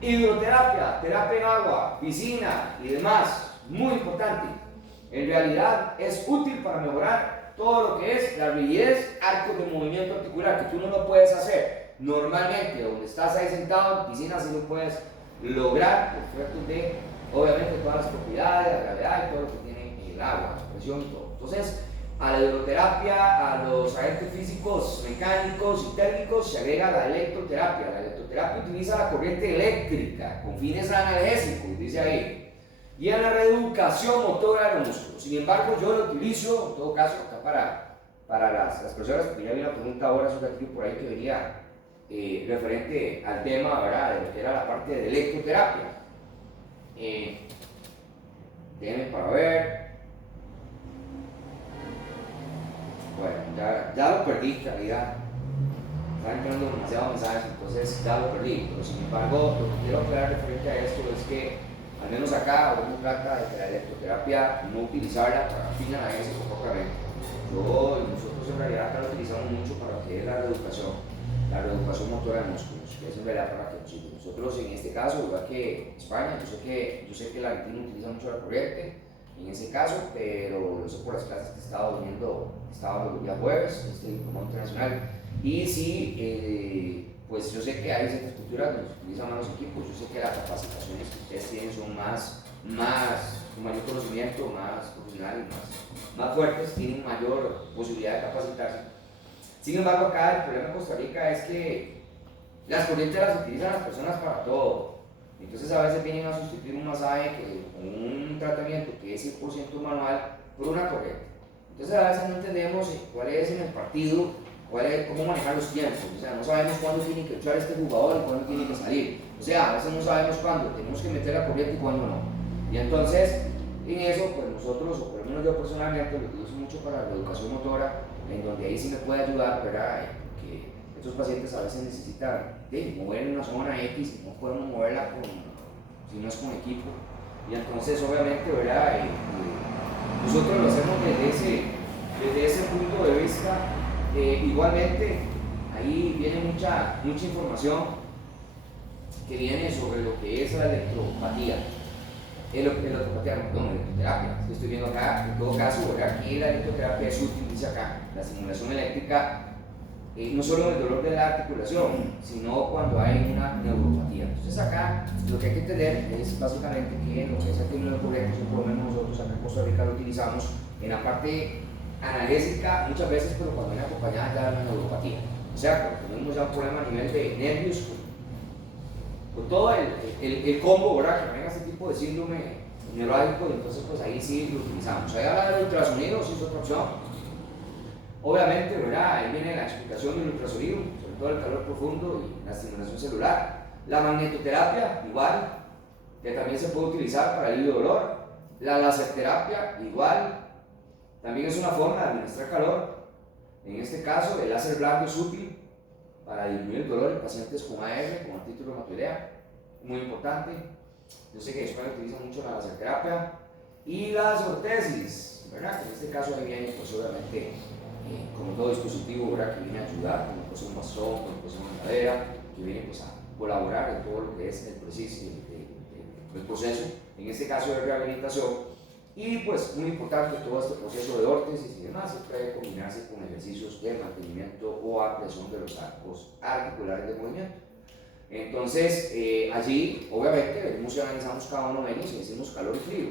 Hidroterapia, terapia en agua, piscina y demás, muy importante. En realidad es útil para mejorar todo lo que es la rigidez, arcos de movimiento articular, que tú no lo puedes hacer normalmente donde estás ahí sentado en piscina, si lo puedes lograr por efectos de, obviamente, todas las propiedades, la gravedad y todo lo que tiene el agua, la presión y todo. Entonces, a la hidroterapia, a los agentes físicos, mecánicos y térmicos se agrega la electroterapia. La electroterapia utiliza la corriente eléctrica con fines analgésicos, dice ahí. Y en la reeducación motora de los músculos. Sin embargo, yo lo utilizo, en todo caso, acá para las personas, porque ya había una pregunta ahora sobre aquí por ahí que venía referente al tema, ¿verdad? De lo que era la parte de electroterapia. Déjenme para ver. Bueno, ya lo perdí, en realidad. Están entrando demasiados mensajes, entonces ya lo perdí. Pero sin embargo, lo que quiero aclarar referente a esto es que, al menos acá, uno trata de que la electroterapia no utilizarla para fines analgésicos propiamente. Nosotros en realidad acá lo utilizamos mucho para lo que es la reeducación motora de músculos, que es en realidad para que nos sirve. Nosotros en este caso, igual que España, yo sé que la Argentina utiliza mucho la corriente en ese caso, pero yo sé por las clases que estaba viendo los días jueves, este diplomado internacional, y sí, pues yo sé que hay ciertas culturas donde se utilizan más los equipos, yo sé que las capacitaciones que ustedes tienen son con mayor conocimiento, más profesionales, más fuertes, tienen mayor posibilidad de capacitarse. Sin embargo, acá el problema en Costa Rica es que Las corrientes las utilizan las personas para todo. Entonces a veces vienen a sustituir un masaje, un tratamiento que es 100% manual, por una corriente. Entonces a veces no entendemos cuál es en el partido, cómo manejar los tiempos. O sea, no sabemos cuándo tiene que entrar este jugador y cuándo tiene que salir. O sea, a veces no sabemos cuándo tenemos que meter la corriente y cuándo no. Y entonces, en eso, pues nosotros, o por lo menos yo personalmente, lo utilizo mucho para la educación motora, en donde ahí sí me puede ayudar, ¿verdad? Porque estos pacientes a veces necesitan mover en una zona X y no podemos moverla si no es con equipo. Y entonces, obviamente, ¿verdad? Nosotros lo hacemos desde ese punto de vista. Igualmente, ahí viene mucha información que viene sobre lo que es la electropatía. Electroterapia. Estoy viendo acá, en todo caso, ¿verdad? Aquí la electroterapia es útil, dice acá, la estimulación eléctrica, no solo en el dolor de la articulación, sino cuando hay una neuropatía. Entonces acá lo que hay que entender es básicamente que lo que es el término correcto, por lo menos nosotros acá en Costa Rica lo utilizamos en la parte analgésica muchas veces, pero cuando viene acompañada ya de una neuropatía. O sea, cuando tenemos ya un problema a nivel de nervios, con todo el combo, ¿verdad? Que venga este tipo de síndrome neurálgico, entonces pues ahí sí lo utilizamos. Ahí habla del ultrasonido, sí es otra opción. Obviamente, ¿verdad? Ahí viene la explicación del ultrasonido, sobre todo el calor profundo y la estimulación celular. La magnetoterapia, igual, que también se puede utilizar para alivio de dolor. La laserterapia, igual, también es una forma de administrar calor. En este caso, el láser blanco es útil para disminuir el dolor en pacientes con AR, con artritis reumatoidea, muy importante. Yo sé que en España utiliza mucho la laserterapia y las ortesis, ¿verdad? Que en este caso ahí viene, pues obviamente, como todo dispositivo, ¿verdad? Que viene a ayudar, como pues un bastón, como pues una cadera, que viene pues a colaborar en todo lo que es el proceso, en este caso de rehabilitación. Y pues muy importante, todo este proceso de órtesis y demás se puede combinarse con ejercicios de mantenimiento o ampliación de los arcos articulares de movimiento. Entonces, allí obviamente venimos y analizamos cada uno de ellos y decimos calor y frío.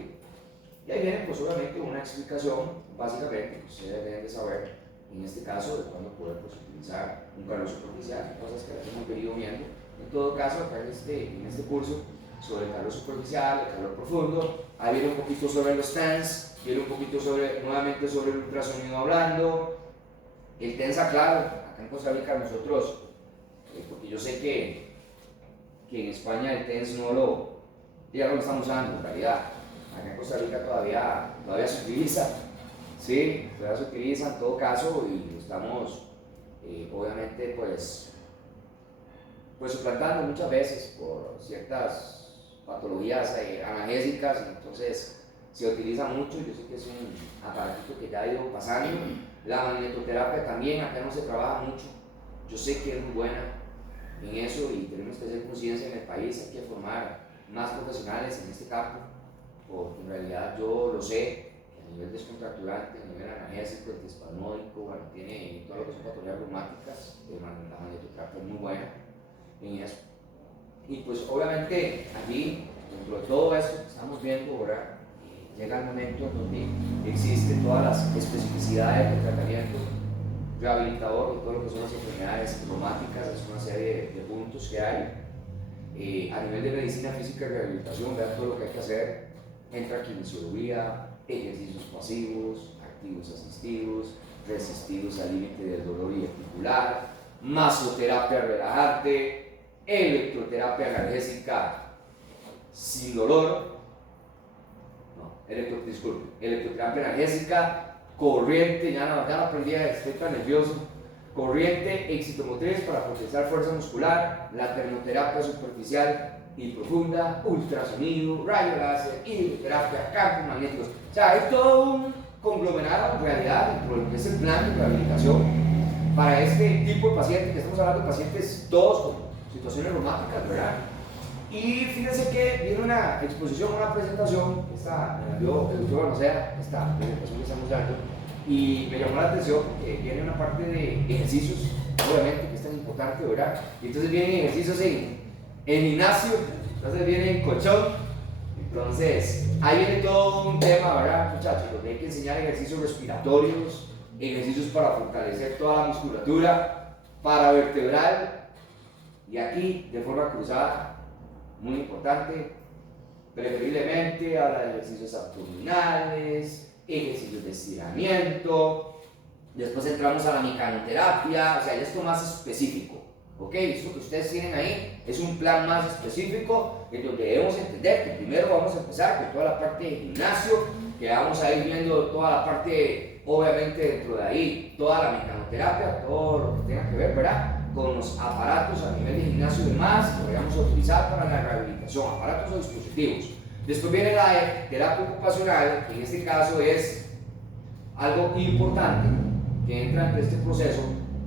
Y ahí viene pues obviamente una explicación, básicamente, que ustedes deben de saber, en este caso, de cuándo poder pues, utilizar un calor superficial, cosas que hemos venido viendo. En todo caso, acá en este curso, sobre el calor superficial, el calor profundo, ahí viene un poquito sobre los TENS, viene un poquito nuevamente sobre el ultrasonido hablando, el TENS, claro, acá en Costa Rica nosotros, porque yo sé que en España el TENS ya no lo estamos usando en realidad, acá en Costa Rica todavía se utiliza, sí, todavía se utiliza en todo caso y estamos obviamente pues suplantando muchas veces por ciertas patologías analgésicas, entonces se utiliza mucho. Yo sé que es un aparatito que ya ha ido pasando. La magnetoterapia también acá no se trabaja mucho, yo sé que es muy buena en eso y tenemos que hacer conciencia en el país, hay que formar más profesionales en este campo, porque en realidad yo lo sé, a nivel descontracturante, a nivel analgésico, antiespasmódico, bueno, tiene todo lo que son patologías reumáticas, la magnetoterapia es muy buena en eso. Y pues obviamente allí, dentro de todo esto que estamos viendo ahora, llega el momento donde existen todas las especificidades del tratamiento rehabilitador, todo lo que son las enfermedades reumáticas, es una serie de puntos que hay. A nivel de medicina física y rehabilitación, vean todo lo que hay que hacer, entra kinesiología, ejercicios pasivos, activos asistidos, resistidos al límite del dolor y articular, masoterapia relajante, electroterapia analgésica sin dolor, electroterapia analgésica, corriente, ya no aprendí, estoy tan nervioso, corriente excitomotriz para potenciar fuerza muscular, la termoterapia superficial y profunda, ultrasonido, rayo láser, hidroterapia, campos magnéticos. O sea, hay todo un conglomerado en realidad dentro de lo que es el plan de rehabilitación para este tipo de pacientes, que estamos hablando de pacientes todos con situaciones reumáticas, ¿verdad? Y fíjense que viene una exposición, una presentación, esta me la dio el doctor Balmaceda, esta presentación que estamos dando, y me llamó la atención porque viene una parte de ejercicios, obviamente, que es tan importante, ¿verdad? Y entonces vienen ejercicios en gimnasio, entonces viene en colchón, entonces ahí viene todo un tema, ¿verdad, muchachos? Donde hay que enseñar ejercicios respiratorios, ejercicios para fortalecer toda la musculatura, paravertebral, Y aquí, de forma cruzada, muy importante, preferiblemente habla de ejercicios abdominales, ejercicios de estiramiento. Después entramos a la mecanoterapia, o sea, ya esto más específico. ¿Ok? Esto que ustedes tienen ahí es un plan más específico en donde debemos entender que primero vamos a empezar con toda la parte de gimnasio, que vamos a ir viendo toda la parte, obviamente dentro de ahí, toda la mecanoterapia, todo lo que tenga que ver, ¿verdad?, con los aparatos a nivel de gimnasio y demás que vamos a utilizar para la rehabilitación, aparatos o dispositivos. Después viene la terapia ocupacional, que en este caso es algo importante que entra en este proceso,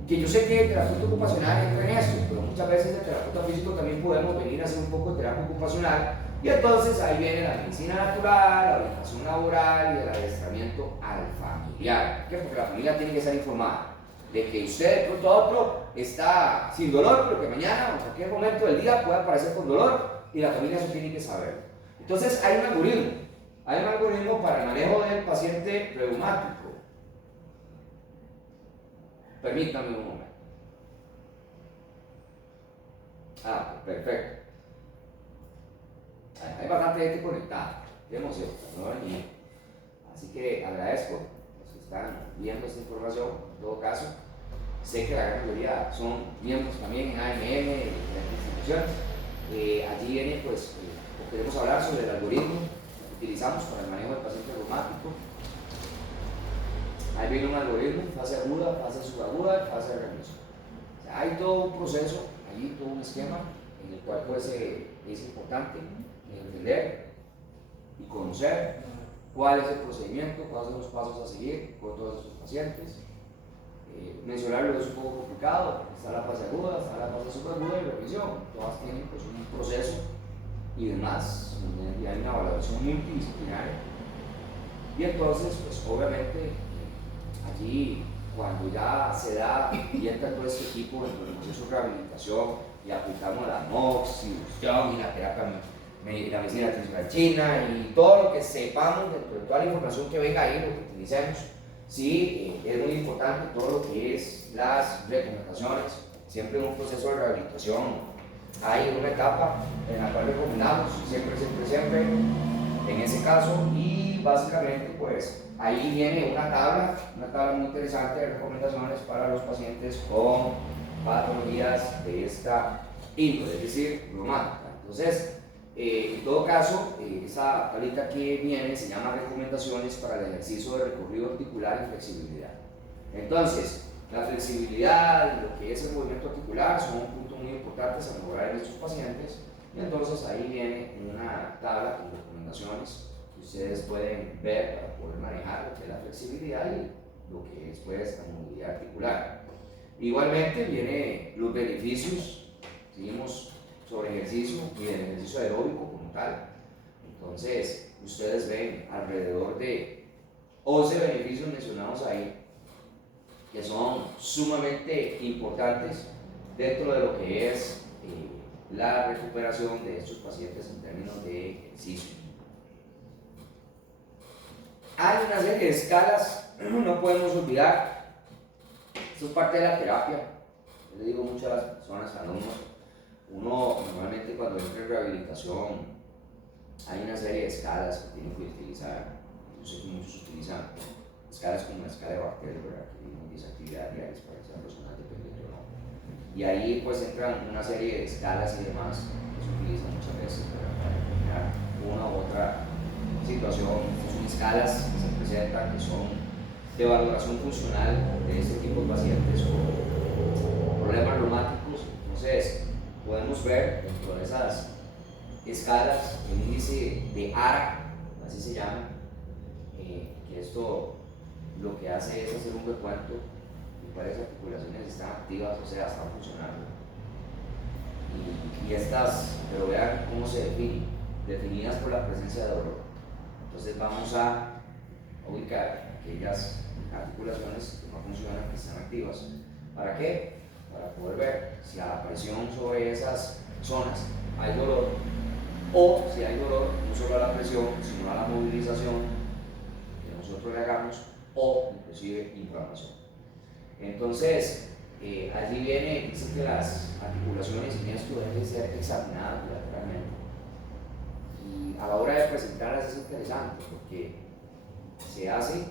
que yo sé que el terapeuta ocupacional entra en esto, pero muchas veces el terapeuta físico también podemos venir a hacer un poco de terapia ocupacional, y entonces ahí viene la medicina natural, la orientación laboral y el adiestramiento al familiar. ¿Por qué? Porque la familia tiene que estar informada de que usted de pronto a otro está sin dolor, pero que mañana o en cualquier momento del día puede aparecer con dolor, y la familia eso tiene que saber. Entonces hay un algoritmo para el manejo del paciente reumático. Permítanme un momento. Perfecto. Hay bastante gente conectada. Qué emoción, ¿no? Así que agradezco a los que están viendo esta información. En todo caso, sé que la gran mayoría son miembros también en AMM, de diferentes instituciones. Allí viene, pues, queremos hablar sobre el algoritmo que utilizamos para el manejo del paciente reumático. Ahí viene un algoritmo, fase aguda, fase subaguda, fase de remisión. O sea, hay todo un proceso, allí todo un esquema en el cual pues, es importante entender y conocer cuál es el procedimiento, cuáles son los pasos a seguir con todos esos pacientes. Mencionarlo es un poco complicado, está la fase aguda, está la fase subaguda y remisión. Todas tienen pues, un proceso y demás, y hay una evaluación multidisciplinaria. Y entonces, pues obviamente, allí, cuando ya se da y entra todo este equipo dentro del proceso de rehabilitación y aplicamos la moxibustión y la terapia, la medicina tradicional china y todo lo que sepamos dentro de toda la información que venga ahí, lo que utilicemos, sí, es muy importante todo lo que es las recomendaciones. Siempre en un proceso de rehabilitación hay una etapa en la cual recomendamos siempre en ese caso, y básicamente pues ahí viene una tabla muy interesante de recomendaciones para los pacientes con patologías de esta índole, es decir, reumática. Entonces, en todo caso, esa tablita que viene se llama recomendaciones para el ejercicio de recorrido articular y flexibilidad. Entonces, la flexibilidad y lo que es el movimiento articular son puntos muy importantes a mejorar en estos pacientes, y entonces ahí viene una tabla con recomendaciones que ustedes pueden ver para poder manejar lo que es la flexibilidad y lo que es pues, la movilidad articular. Igualmente vienen los beneficios, seguimos sobre ejercicio y el ejercicio aeróbico como tal. Entonces, ustedes ven alrededor de 11 beneficios mencionados ahí, que son sumamente importantes dentro de lo que es la recuperación de estos pacientes en términos de ejercicio. Hay una serie de escalas, no podemos olvidar, esto es parte de la terapia. Yo le digo mucho a las personas, alumnos, uno normalmente cuando entra en rehabilitación hay una serie de escalas que tiene que utilizar. Yo sé que muchos utilizan escalas como la escala de Bartel, ¿verdad?, que tienen 10 actividades diarias para que sea personal dependiente o no. Y ahí pues entran una serie de escalas y demás que se utilizan muchas veces para determinar una u otra situación. Estas son escalas que se presentan, que son de valoración funcional de este tipo de pacientes con problemas reumáticos. Entonces, podemos ver dentro de esas escalas el índice de ARA, así se llama, que esto lo que hace es hacer un recuento de cuáles articulaciones están activas, o sea, están funcionando. Y estas, pero vean cómo se definen, definidas por la presencia de dolor. Entonces vamos a ubicar aquellas articulaciones que no funcionan, que están activas. ¿Para qué? Para poder ver si a la presión sobre esas zonas hay dolor, o si hay dolor no solo a la presión, sino a la movilización que nosotros le hagamos, o inclusive inflamación. Entonces, allí viene, dice que las articulaciones en esto deben ser examinadas bilateralmente. Y a la hora de presentarlas es interesante porque se hace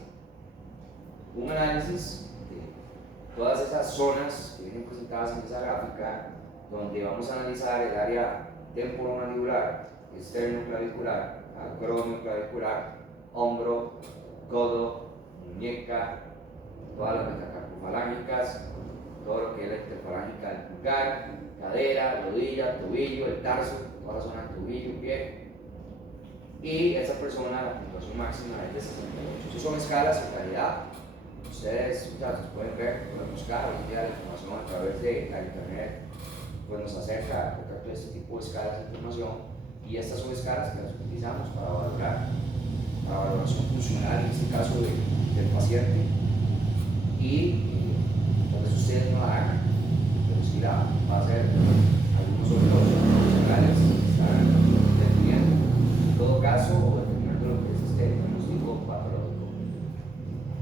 un análisis de todas esas zonas que vienen presentadas en esa gráfica, donde vamos a analizar el área temporomandibular, esternoclavicular, acromioclavicular, hombro, codo, muñeca, todas las metacarpofalángicas, todo lo que es la interfalágica del pulgar, cadera, rodilla, tobillo, el tarso, toda la zona del tobillo, pie. Y esa persona, la puntuación máxima es de 68. Esas son escalas en calidad. Ustedes, muchachos, pueden ver, pueden buscar hoy en día la información a través de la internet, pues nos acerca a todo este tipo de escalas de información. Y estas son escalas que las utilizamos para valorar la valoración funcional, en este caso del paciente. Y entonces ustedes no la hagan, pero sí la va a hacer algunos otros profesionales que están definiendo, en todo caso, o determinando lo que es este diagnóstico patológico.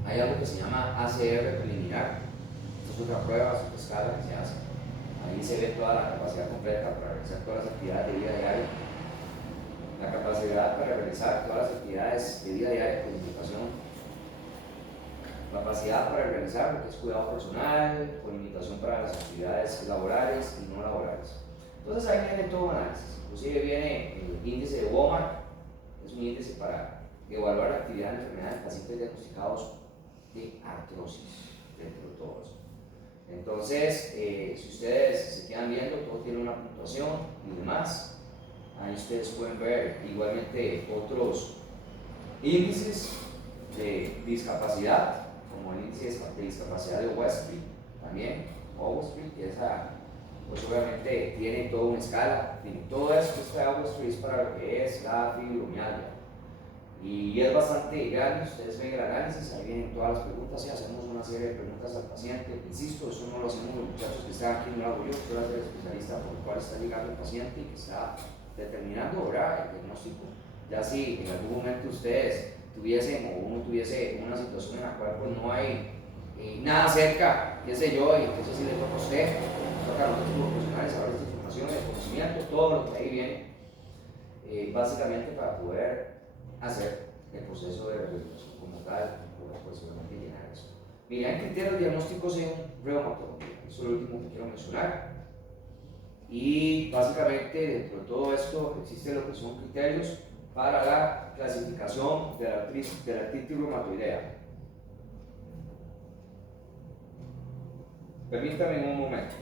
Hay algo que se llama ACR preliminar. Esta es otra prueba, es otra escala que se hace. Ahí se ve toda la capacidad completa para realizar todas las actividades de vida diaria. La capacidad para realizar todas las actividades de vida diaria con limitación. Capacidad para realizar lo que es cuidado personal, con limitación para las actividades laborales y no laborales. Entonces ahí viene todo un análisis. Inclusive viene el índice de WOMAC, es un índice para evaluar la actividad en enfermedades de pacientes diagnosticados de artrosis, dentro de todo eso. Entonces, si ustedes se quedan viendo, todo tiene una puntuación y demás. Ahí ustedes pueden ver igualmente otros índices de discapacidad, como el índice de discapacidad de Westby, también, Westby, que esa, pues obviamente tiene toda una escala. Todo esto está Westby es para lo que es la fibromialgia. Y es bastante grande, ustedes ven el análisis, ahí vienen todas las preguntas y hacemos una serie de preguntas al paciente. Insisto, eso no lo hacemos los muchachos que están aquí, no lo hago yo, yo soy el especialista por el cual está llegando el paciente y que está determinando, ¿verdad?, el diagnóstico. Ya si en algún momento ustedes tuviesen o uno tuviese una situación en la cual pues no hay nada cerca, qué sé yo, y entonces si le toca a usted, toca a nosotros los profesionales saber esta información, el conocimiento, todo lo que ahí viene, básicamente para poder hacer el proceso de rehabilitación como tal, pues obviamente llenar eso. Miren, hay criterios diagnósticos en reumatología, eso es lo último que quiero mencionar. Y básicamente dentro de todo esto existen lo que son criterios para la clasificación de la artritis reumatoidea. Permítanme un momento.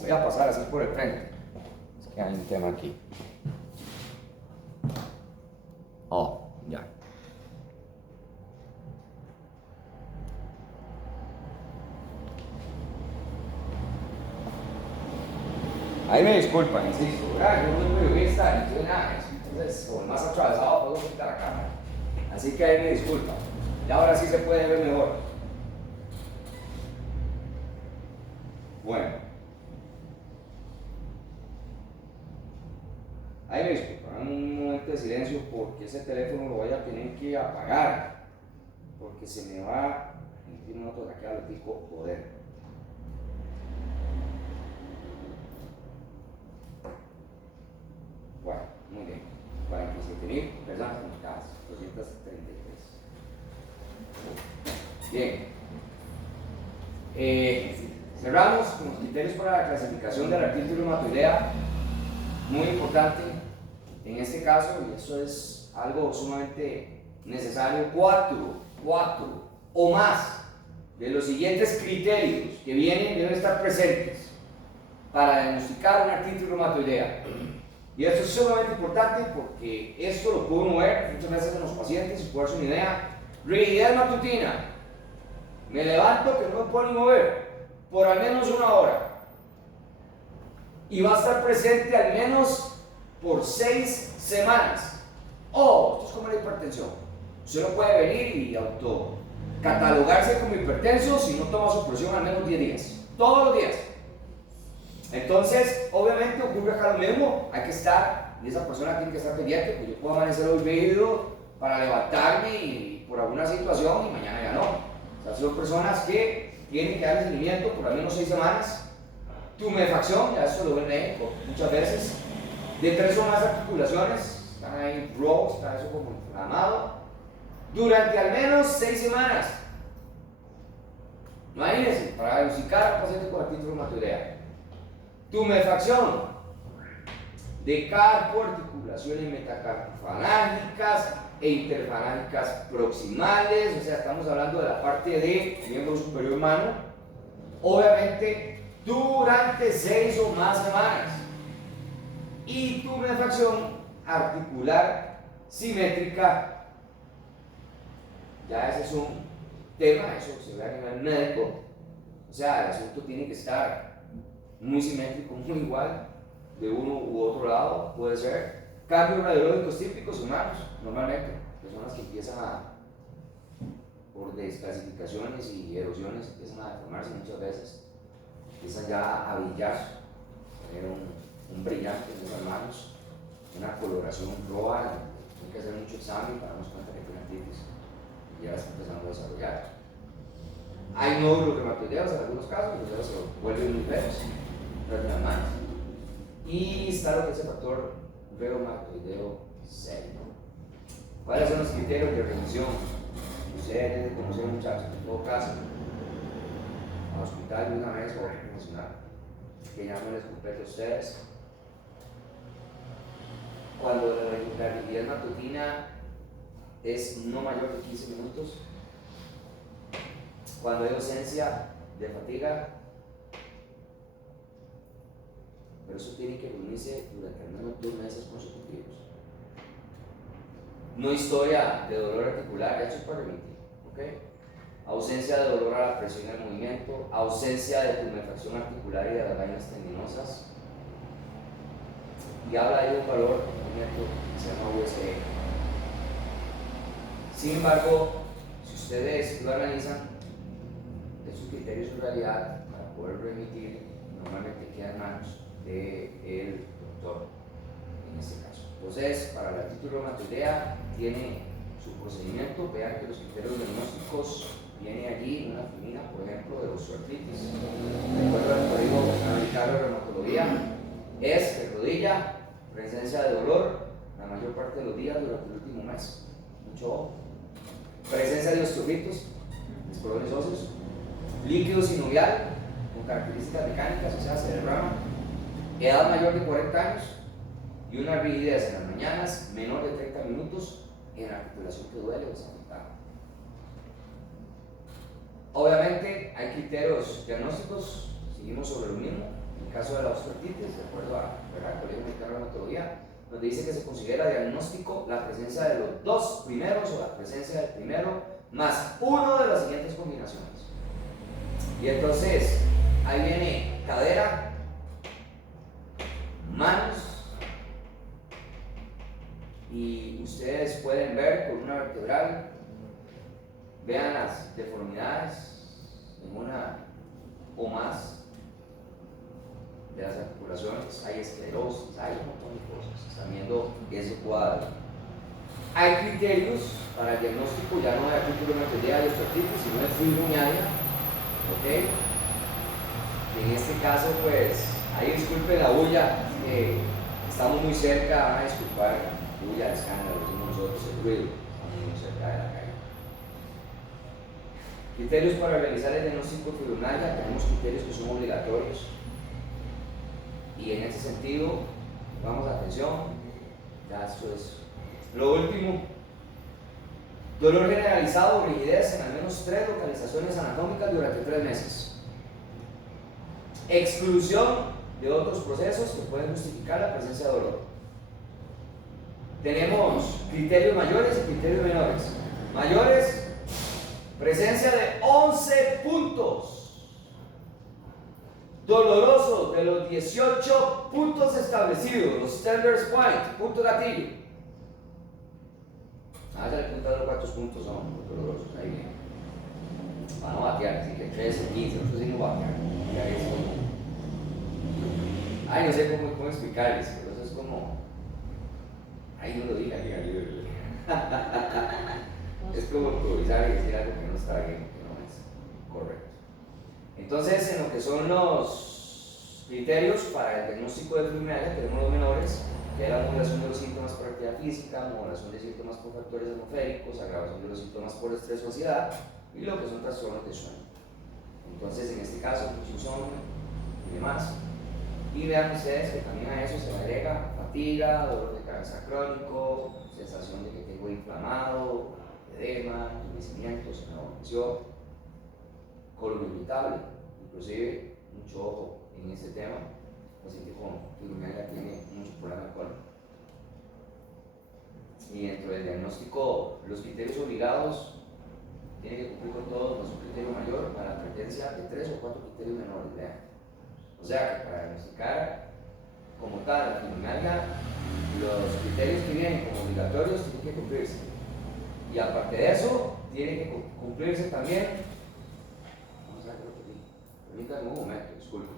Voy a pasar así por el frente. Es que hay un tema aquí. Oh, ya. Ahí me disculpan, insisto, ¿verdad? Yo no soy periodista ni soy nada de eso, entonces, como el más atravesado, puedo quitar la cámara. Así que ahí me disculpan. Y ahora sí se puede ver mejor. Bueno. Ahí me disculpan, un momento de silencio porque ese teléfono lo voy a tener que apagar. Porque se me va a emitir un otro de aquí al pico poder. Bueno, muy bien. 47.000 personas conectadas, 233. Bien. Cerramos con los criterios para la clasificación de la artritis reumatoidea. Muy importante en este caso, y eso es algo sumamente necesario, cuatro o más de los siguientes criterios que vienen deben estar presentes para diagnosticar una artritis reumatoidea. Y esto es sumamente importante porque esto lo puedo mover muchas veces en los pacientes, y por darse una idea, rigidez matutina, me levanto que no me puedo ni mover por al menos una hora y va a estar presente al menos por 6 semanas. Esto es como la hipertensión, usted no puede venir y autocatalogarse como hipertenso si no toma su presión al menos 10 días, todos los días. Entonces, obviamente ocurre acá lo mismo, hay que estar, y esa persona tiene que estar pendiente, pues yo puedo amanecer hoy rígido para levantarme y por alguna situación y mañana ya no. Son personas que tienen que dar seguimiento por al menos 6 semanas. Tumefacción, ya eso lo ven médico muchas veces, de 3 o más articulaciones, están ahí raw, está eso como inflamado, durante al menos 6 semanas. Imagínense, para diagnosticar a un paciente con artritis reumatoidea. Tumefacción de carpoarticulaciones metacarpofalángicas e interfalángicas proximales, o sea, estamos hablando de la parte de miembro superior humano, obviamente durante 6 o más semanas. Y tumefacción articular simétrica, ya ese es un tema, eso se ve a nivel médico, o sea, el asunto tiene que estar muy simétrico, muy igual, de uno u otro lado, puede ser. Cambios radiológicos típicos humanos, normalmente, personas que empiezan por desclasificaciones y erosiones, empiezan a deformarse muchas veces, empiezan ya a brillar, tener un brillante en las manos, una coloración roja, hay que hacer mucho examen para darnos cuenta que tiene artritis y ya la está empezando a desarrollar. Hay nódulos reumatoideos en algunos casos, los dedos se vuelven muy feos, en las manos. Y está lo que es el factor reumatoideo serio. ¿Cuáles son los criterios de remisión? Ustedes deben conocer, muchachos, en todo caso, al hospital de una vez o a otro profesional que ya no les compete a ustedes. Cuando la rigidez matutina es no mayor de 15 minutos, cuando hay ausencia de fatiga, pero eso tiene que reunirse durante al menos 2 meses consecutivos. No historia de dolor articular, hecho para remitir, ¿ok? Ausencia de dolor a la presión y al movimiento, ausencia de tumefacción articular y de las vainas tendinosas, y habla de un valor que se llama USE. Sin embargo, si ustedes lo analizan, esos criterios en realidad para poder remitir normalmente quedan en manos del doctor en este caso. Entonces, para la artritis reumatoidea tiene su procedimiento. Vean que los criterios diagnósticos viene allí una femina, por ejemplo, de osteoartritis. De acuerdo al código americano de reumatología, es de rodilla, presencia de dolor la mayor parte de los días durante el último mes. Mucho ojo. Presencia de osteofitos, espolones óseos, líquido sinovial con características mecánicas, o sea, se derrama. Edad mayor de 40 años y una rigidez en las mañanas menor de 30 minutos en la articulación que duele o está afectada. Obviamente hay criterios diagnósticos, seguimos sobre lo mismo. En el caso de la osteoartritis, de acuerdo al Colegio Americano de Reumatología, donde dice que se considera diagnóstico la presencia de los 2 primeros o la presencia del primero más uno de las siguientes combinaciones. Y entonces ahí viene cadera, manos, y ustedes pueden ver con una vertebral, vean las deformidades en una o más de las articulaciones, hay esclerosis, hay un montón de cosas, están viendo ese cuadro. Hay criterios para el diagnóstico, ya no de artritis reumatoidea y osteoartritis, sino de fibromialgia, ¿ok? En este caso, pues, ahí disculpen la bulla, estamos muy cerca, van a disculpar bulla, el escándalo, decimos nosotros, el ruido, estamos muy cerca de la calle. Criterios para realizar el diagnóstico de fibromialgia, tenemos criterios que son obligatorios. Y en ese sentido, vamos a atención, ya esto es lo último. Dolor generalizado o rigidez en al menos 3 localizaciones anatómicas durante 3 meses. Exclusión de otros procesos que pueden justificar la presencia de dolor. Tenemos criterios mayores y criterios menores. Mayores, presencia de 11 puntos. Doloroso de los 18 puntos establecidos, los Steller's Point, punto gatillo. Ya le apuntaron cuántos puntos son los dolorosos, ahí bien. Para no batear, así que 13, 15, nosotros sí no batear. Ya es como... Ay, no sé cómo explicarles, pero eso es como... Ay, no lo diga, es como improvisar y decir algo que no está bien, que no es. correcto. Entonces, en lo que son los criterios para el diagnóstico de fibromialgia, tenemos los menores, que es la modulación de los síntomas por actividad física, modulación de síntomas por factores atmosféricos, agravación de los síntomas por estrés o ansiedad, y lo que son trastornos de sueño. Entonces, en este caso, pues, insomnio y demás. Y vean ustedes que también a eso se le agrega fatiga, dolor de cabeza crónico, sensación de que tengo inflamado, edema, entumecimientos, neurocognición, colon irritable, inclusive mucho ojo en este tema. El paciente con fibromialgia tiene muchos problemas de colon. Y dentro del diagnóstico, los criterios obligados tiene que cumplir con todos, no es un criterio mayor para la frecuencia de 3 o 4 criterios menores. Vean. O sea que para diagnosticar como tal la fibromialgia, los criterios que vienen como obligatorios tienen que cumplirse. Y aparte de eso, tiene que cumplirse también. Vamos a verlo aquí. Permítanme un momento, disculpen.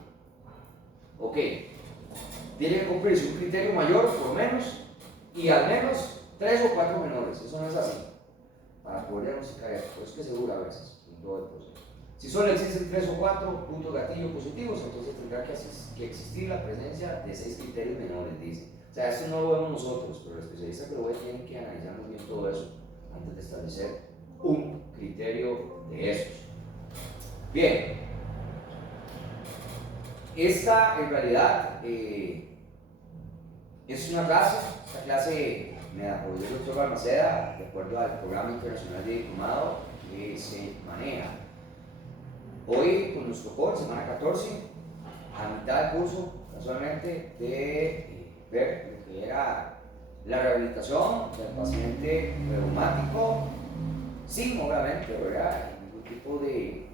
Ok. Tiene que cumplirse un criterio mayor, por lo menos, y al menos 3 o 4 menores. Eso no es así. Para poder diagnosticar esto. Por eso es que se dura a veces en todo el proceso. Si solo existen 3 o 4 puntos gatillo positivos, entonces tendrá que existir la presencia de 6 criterios menores, dice. O sea, esto no lo vemos nosotros, pero el especialista que lo ve tiene que analizar muy bien todo eso antes de establecer un criterio de esos. Bien, esta en realidad es una clase, esta clase me la apoyó el doctor Balmaceda de acuerdo al programa internacional de diplomado que se maneja. Hoy pues, nos tocó en semana 14, a mitad del curso, casualmente, de ver lo que era la rehabilitación del paciente reumático, sin obviamente, ¿verdad?, ningún tipo de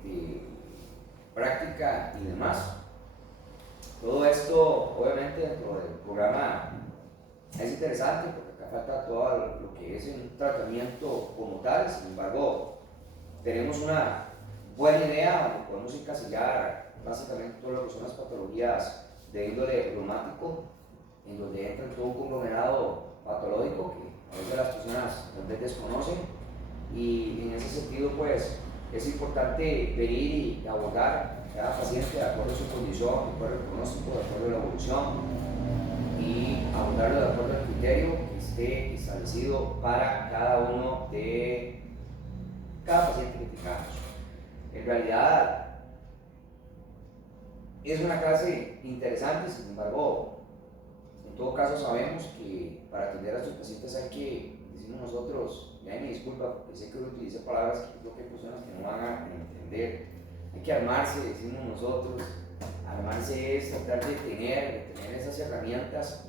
práctica y demás. Todo esto, obviamente, dentro del programa es interesante porque acá falta todo lo que es un tratamiento como tal. Sin embargo, tenemos una buena idea donde podemos encasillar básicamente todo lo que son las patologías de índole reumático, en donde entra todo un conglomerado patológico que a veces las personas tal vez desconocen, y en ese sentido pues es importante venir y abordar cada paciente de acuerdo a su condición, de acuerdo al pronóstico, de acuerdo a la evolución, y abordarlo de acuerdo al criterio que esté establecido para cada uno de cada paciente que tengamos. En realidad es una clase interesante, sin embargo, en todo caso sabemos que para atender a estos pacientes hay que, decimos nosotros, y ahí me disculpa porque sé que utilicé palabras que creo que hay personas que no van a entender, hay que armarse, decimos nosotros. Armarse es tratar de tener esas herramientas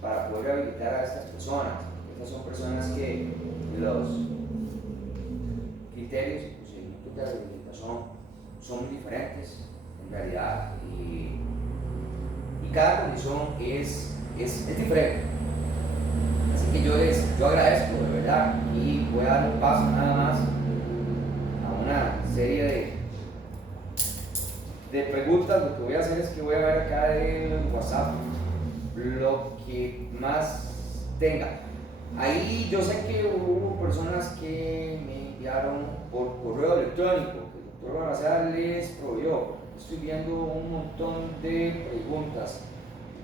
para poder rehabilitar a estas personas. Estas son personas que los criterios y procedimientos de rehabilitación son muy diferentes en realidad, y cada condición es diferente. Así que yo agradezco de verdad, y voy a dar un paso nada más a una serie de preguntas. Lo que voy a hacer es que voy a ver acá en WhatsApp lo que más tenga. Ahí yo sé que hubo personas que me enviaron por correo electrónico, que el doctor Balmaceda les proveyó. Estoy viendo un montón de preguntas.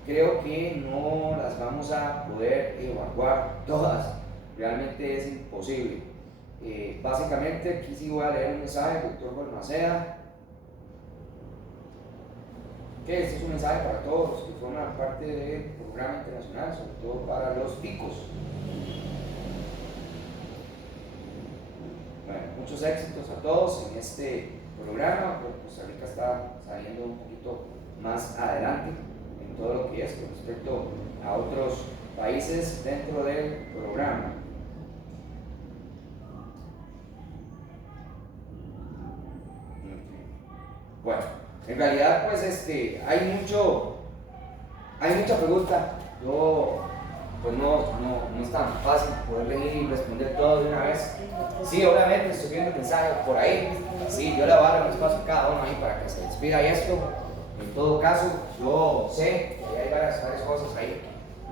Creo que no las vamos a poder evacuar todas. Realmente es imposible. Básicamente aquí sí voy a leer un mensaje del doctor Balmaceda. Que este es un mensaje para todos los que forman parte del programa internacional, sobre todo para los ticos. Bueno, muchos éxitos a todos en este programa. Costa Rica está saliendo un poquito más adelante en todo lo que es con respecto a otros países dentro del programa. Bueno, en realidad pues hay mucha pregunta. Yo pues no es tan fácil poder venir y responder todo de una vez. Sí, obviamente estoy viendo el mensaje por ahí. Sí, yo le voy a dar un espacio a cada uno ahí para que se despida esto. En todo caso, yo sé que hay varias cosas ahí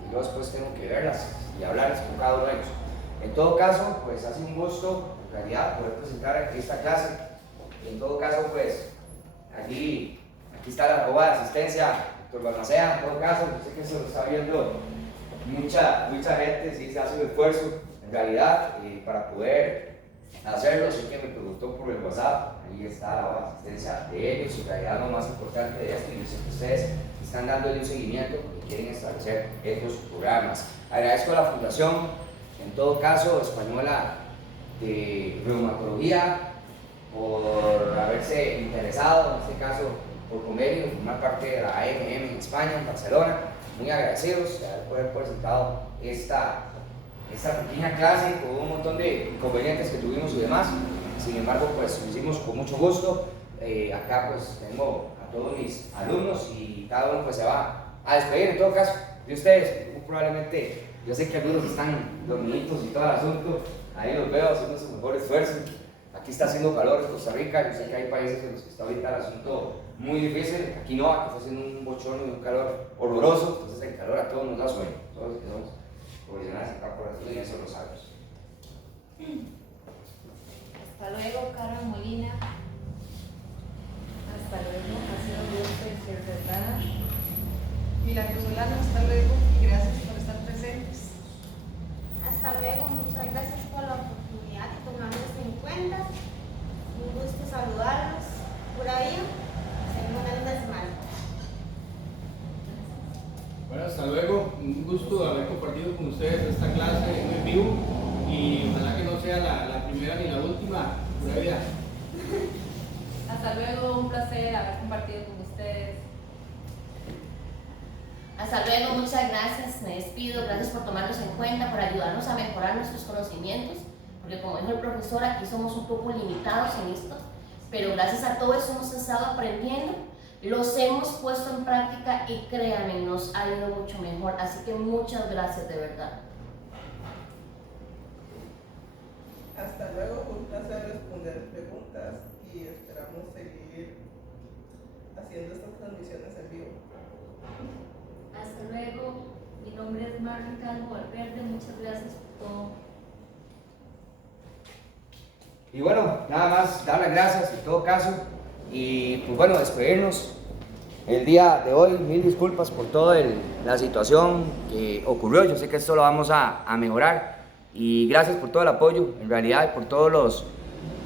y yo después tengo que verlas y hablarles con cada uno de ellos. En todo caso, pues ha sido un gusto en realidad poder presentar esta clase en todo caso, pues, aquí está la arroba de asistencia, doctor Balmaceda, en todo caso, yo sé que se lo está viendo mucha gente, sí se hace un esfuerzo, en realidad, para poder hacerlo. Sé que me preguntó por el WhatsApp, ahí está la arroba de asistencia de ellos, y en realidad lo más importante de esto, y yo sé que ustedes están dándole un seguimiento y quieren establecer estos programas. Agradezco a la Fundación, en todo caso, Española de Reumatología, por haberse interesado, en este caso, por convenio, formar parte de la AMM en España, en Barcelona. Muy agradecidos de haber presentado esta pequeña clase con un montón de inconvenientes que tuvimos y demás. Sin embargo, pues lo hicimos con mucho gusto. Acá pues tengo a todos mis alumnos y cada uno pues se va a despedir. En todo caso, de ustedes, muy probablemente, yo sé que algunos están dormiditos y todo el asunto, ahí los veo haciendo su mejor esfuerzo. Aquí está haciendo calor en Costa Rica, yo sé que hay países en los que está ahorita el asunto muy difícil, aquí no, aquí está haciendo un bochorno y un calor horroroso, entonces el calor a todos nos da sueño, todos los que somos profesionales acá por aquí, eso lo sabemos. Hasta luego, Carmen Molina. Hasta luego, ha sido un gusto y ser cercana. Milagros Solano, hasta luego y gracias por estar presentes. Hasta luego, muchas gracias por la oportunidad de tomarnos en cuenta. Un gusto saludarlos. Pura vida. Tengan una linda semana. Bueno, hasta luego. Un gusto haber compartido con ustedes esta clase en vivo y ojalá que no sea la primera ni la última. Pura vida. Hasta luego, un placer haber compartido con ustedes. Hasta luego, muchas gracias, me despido, gracias por tomarnos en cuenta, por ayudarnos a mejorar nuestros conocimientos, porque como dijo el profesor, aquí somos un poco limitados en esto, pero gracias a todo eso hemos estado aprendiendo, los hemos puesto en práctica y créanme, nos ha ido mucho mejor, así que muchas gracias de verdad. Hasta luego, fue un placer responder preguntas y esperamos seguir haciendo estas transmisiones en vivo. Hasta luego, mi nombre es Marlene Calvo Valverde, muchas gracias por todo. Y bueno, nada más dar las gracias en todo caso y pues bueno, despedirnos el día de hoy. Mil disculpas por toda la situación que ocurrió, yo sé que esto lo vamos a mejorar y gracias por todo el apoyo, en realidad por todos los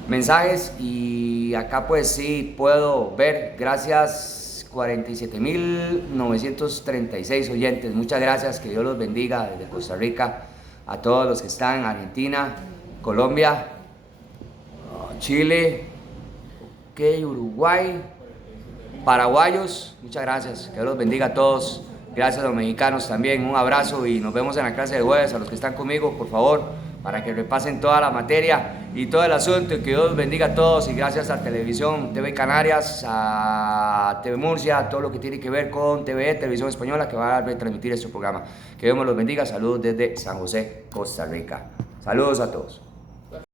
mensajes y acá pues sí puedo ver, gracias 47.936 oyentes, muchas gracias, que Dios los bendiga desde Costa Rica, a todos los que están en Argentina, Colombia, Chile, Uruguay, paraguayos, muchas gracias, que Dios los bendiga a todos, gracias a los mexicanos también, un abrazo y nos vemos en la clase de jueves. A los que están conmigo, por favor, para que repasen toda la materia y todo el asunto, y que Dios los bendiga a todos, y gracias a Televisión TV Canarias, a TV Murcia, a todo lo que tiene que ver con TVE, Televisión Española, que va a retransmitir este programa. Que Dios me los bendiga, saludos desde San José, Costa Rica. Saludos a todos.